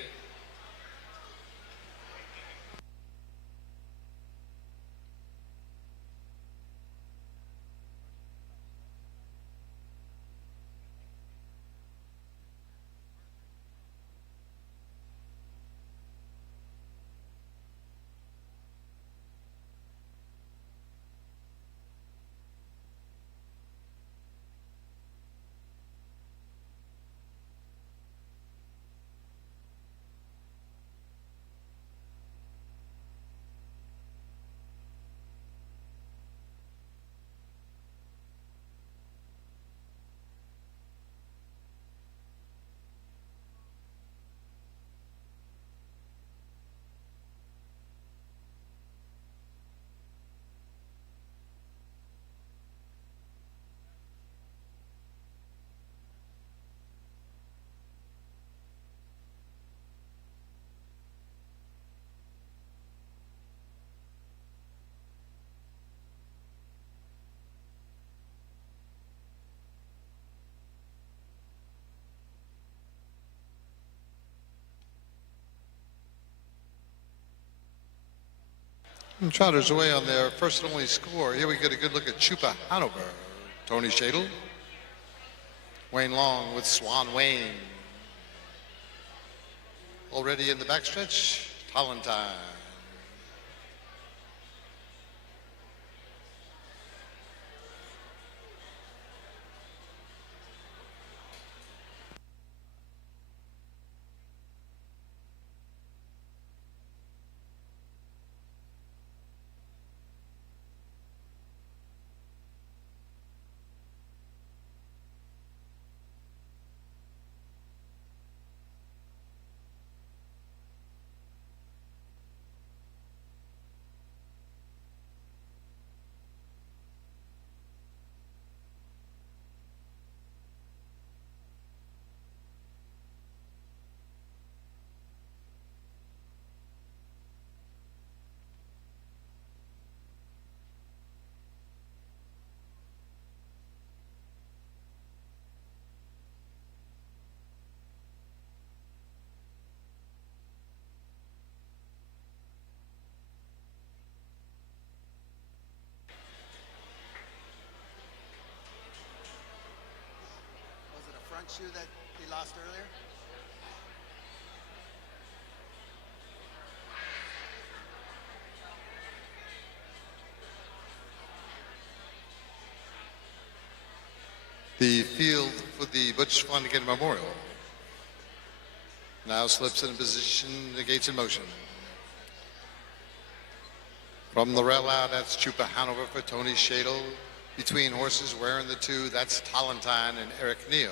And Trotters away on their first and only score. Here we get a good look at Chupa Hanover. Tony Shadle. Wayne Long with Swan Wayne. Already in the backstretch, Tallentine. Was it a front shoe that he lost earlier? The field for the Butch Flanagan Memorial now slips in position, the gates in motion. From the rail out, that's Chupa Hanover for Tony Shadle. Between horses, wearing the 2, that's Tallentine and Eric Neal.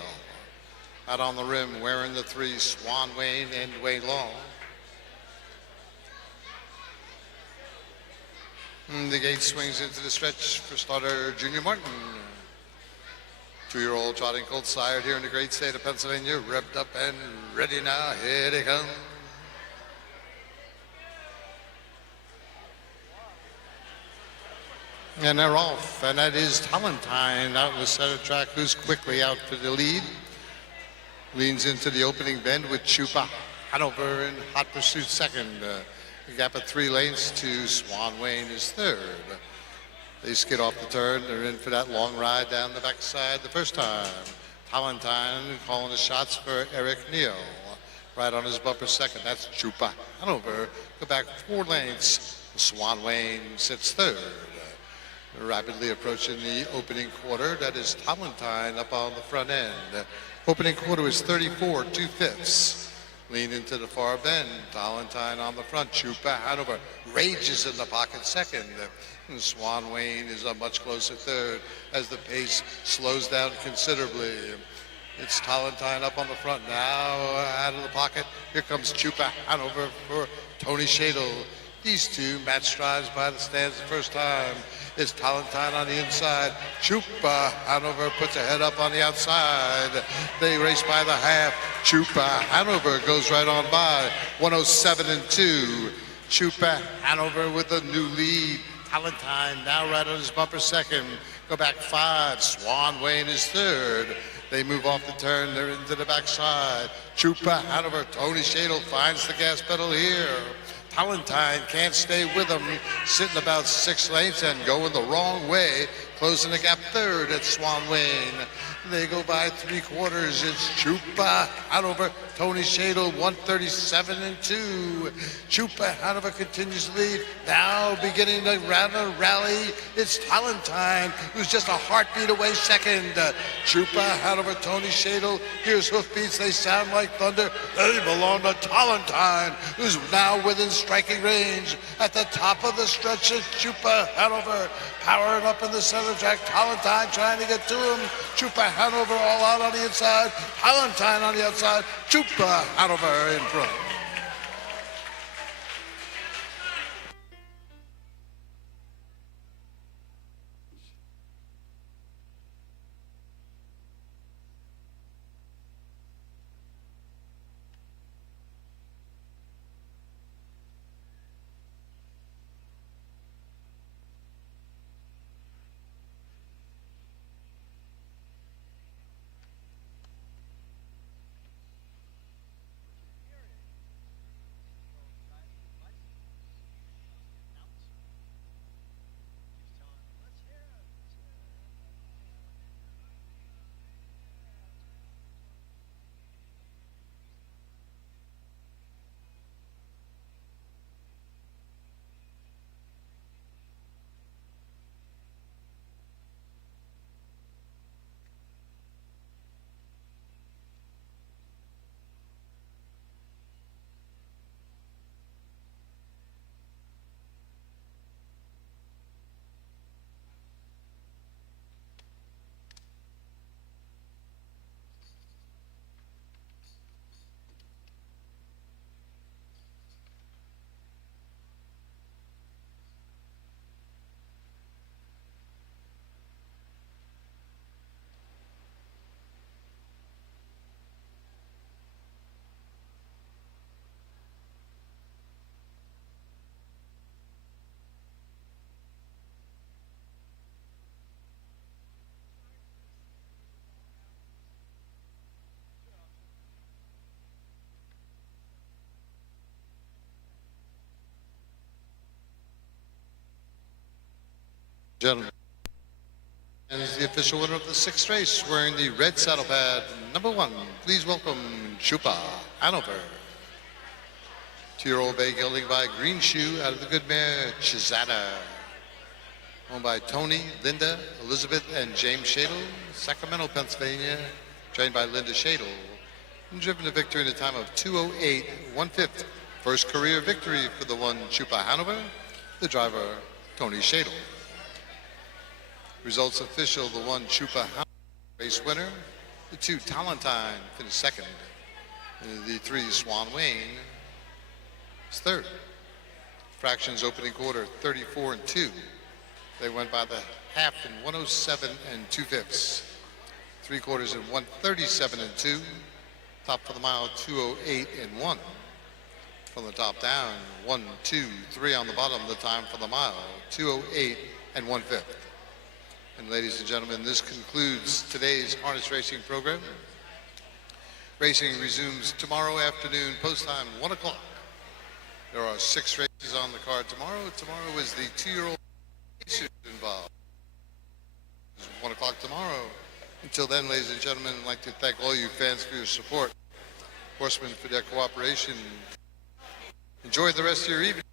Out on the rim, wearing the 3, Swan Wayne and Wayne Long. And the gate swings into the stretch for starter Junior Martin. 2-year-old trotting colt sired here in the great state of Pennsylvania, revved up and ready now. Here they come. And they're off, and that is Tallentine out in the center track, who's quickly out for the lead. Leans into the opening bend with Chupa Hanover in hot pursuit second. A gap of 3 lengths to Swan Wayne is third. They skid off the turn. They're in for that long ride down the backside the first time. Tallentine calling the shots for Eric Neal. Right on his bumper second. That's Chupa Hanover. Go back 4 lengths. Swan Wayne sits third. Rapidly approaching the opening quarter. That is Tallentine up on the front end. Opening quarter is 34 2/5. Lean into the far bend. Tallentine on the front. Chupa Hanover rages in the pocket second. And Swan Wayne is a much closer third as the pace slows down considerably. It's Tallentine up on the front now, out of the pocket. Here comes Chupa Hanover for Tony Shadle. These two match strides by the stands the first time. It's Talentine on the inside. Chupa Hanover puts a head up on the outside. They race by the half. Chupa Hanover goes right on by. 107-2. Chupa Hanover with a new lead. Talentine now right on his bumper second. Go back 5. Swan Wayne is third. They move off the turn. They're into the backside. Chupa Hanover. Tony Shadle finds the gas pedal here. Talentine can't stay with him, sitting about 6 lengths and going the wrong way, closing the gap third at Swan Wayne. They go by 3/4. It's Chupa Hanover, Tony Shadle, 137-2. Chupa Hanover continues to lead. Now beginning the rally, it's Talentine, who's just a heartbeat away second. Chupa Hanover, Tony Shadle. Here's hoofbeats, they sound like thunder. They belong to Talentine, who's now within striking range. At the top of the stretch, it's Chupa Hanover, powering up in the center track. Talentine trying to get to him. Chupa Hanover all out on the inside. Talentine on the outside. Chupa Hanover in front. Gentlemen, and is the official winner of the 6th race, wearing the red saddle pad, number 1. Please welcome Chupa Hanover. 2-year-old bay gelding by Green Shoe out of the good mare Chisada. Owned by Tony, Linda, Elizabeth, and James Shadle, Sacramento, Pennsylvania. Trained by Linda Shadle. And driven to victory in a time of 2:08.1/5. First career victory for the one Chupa Hanover. The driver, Tony Shadle. Results official, the one Chupa Hanover, race winner. The 2 Talentine finished second. And the 3 Swan Wayne is third. Fractions opening quarter 34-2. They went by the half in 107 2/5. 3/4 in 137-2. Top for the mile 2:08.1. From the top down, 1, 2, 3 on the bottom. The time for the mile 2:08.1/5. And ladies and gentlemen, this concludes today's harness racing program. Racing resumes tomorrow afternoon, post time 1 o'clock. There are 6 races on the card tomorrow. Tomorrow is the 2-year-old involved. It's 1 o'clock tomorrow. Until then, ladies and gentlemen, I'd like to thank all you fans for your support, horsemen for their cooperation. Enjoy the rest of your evening.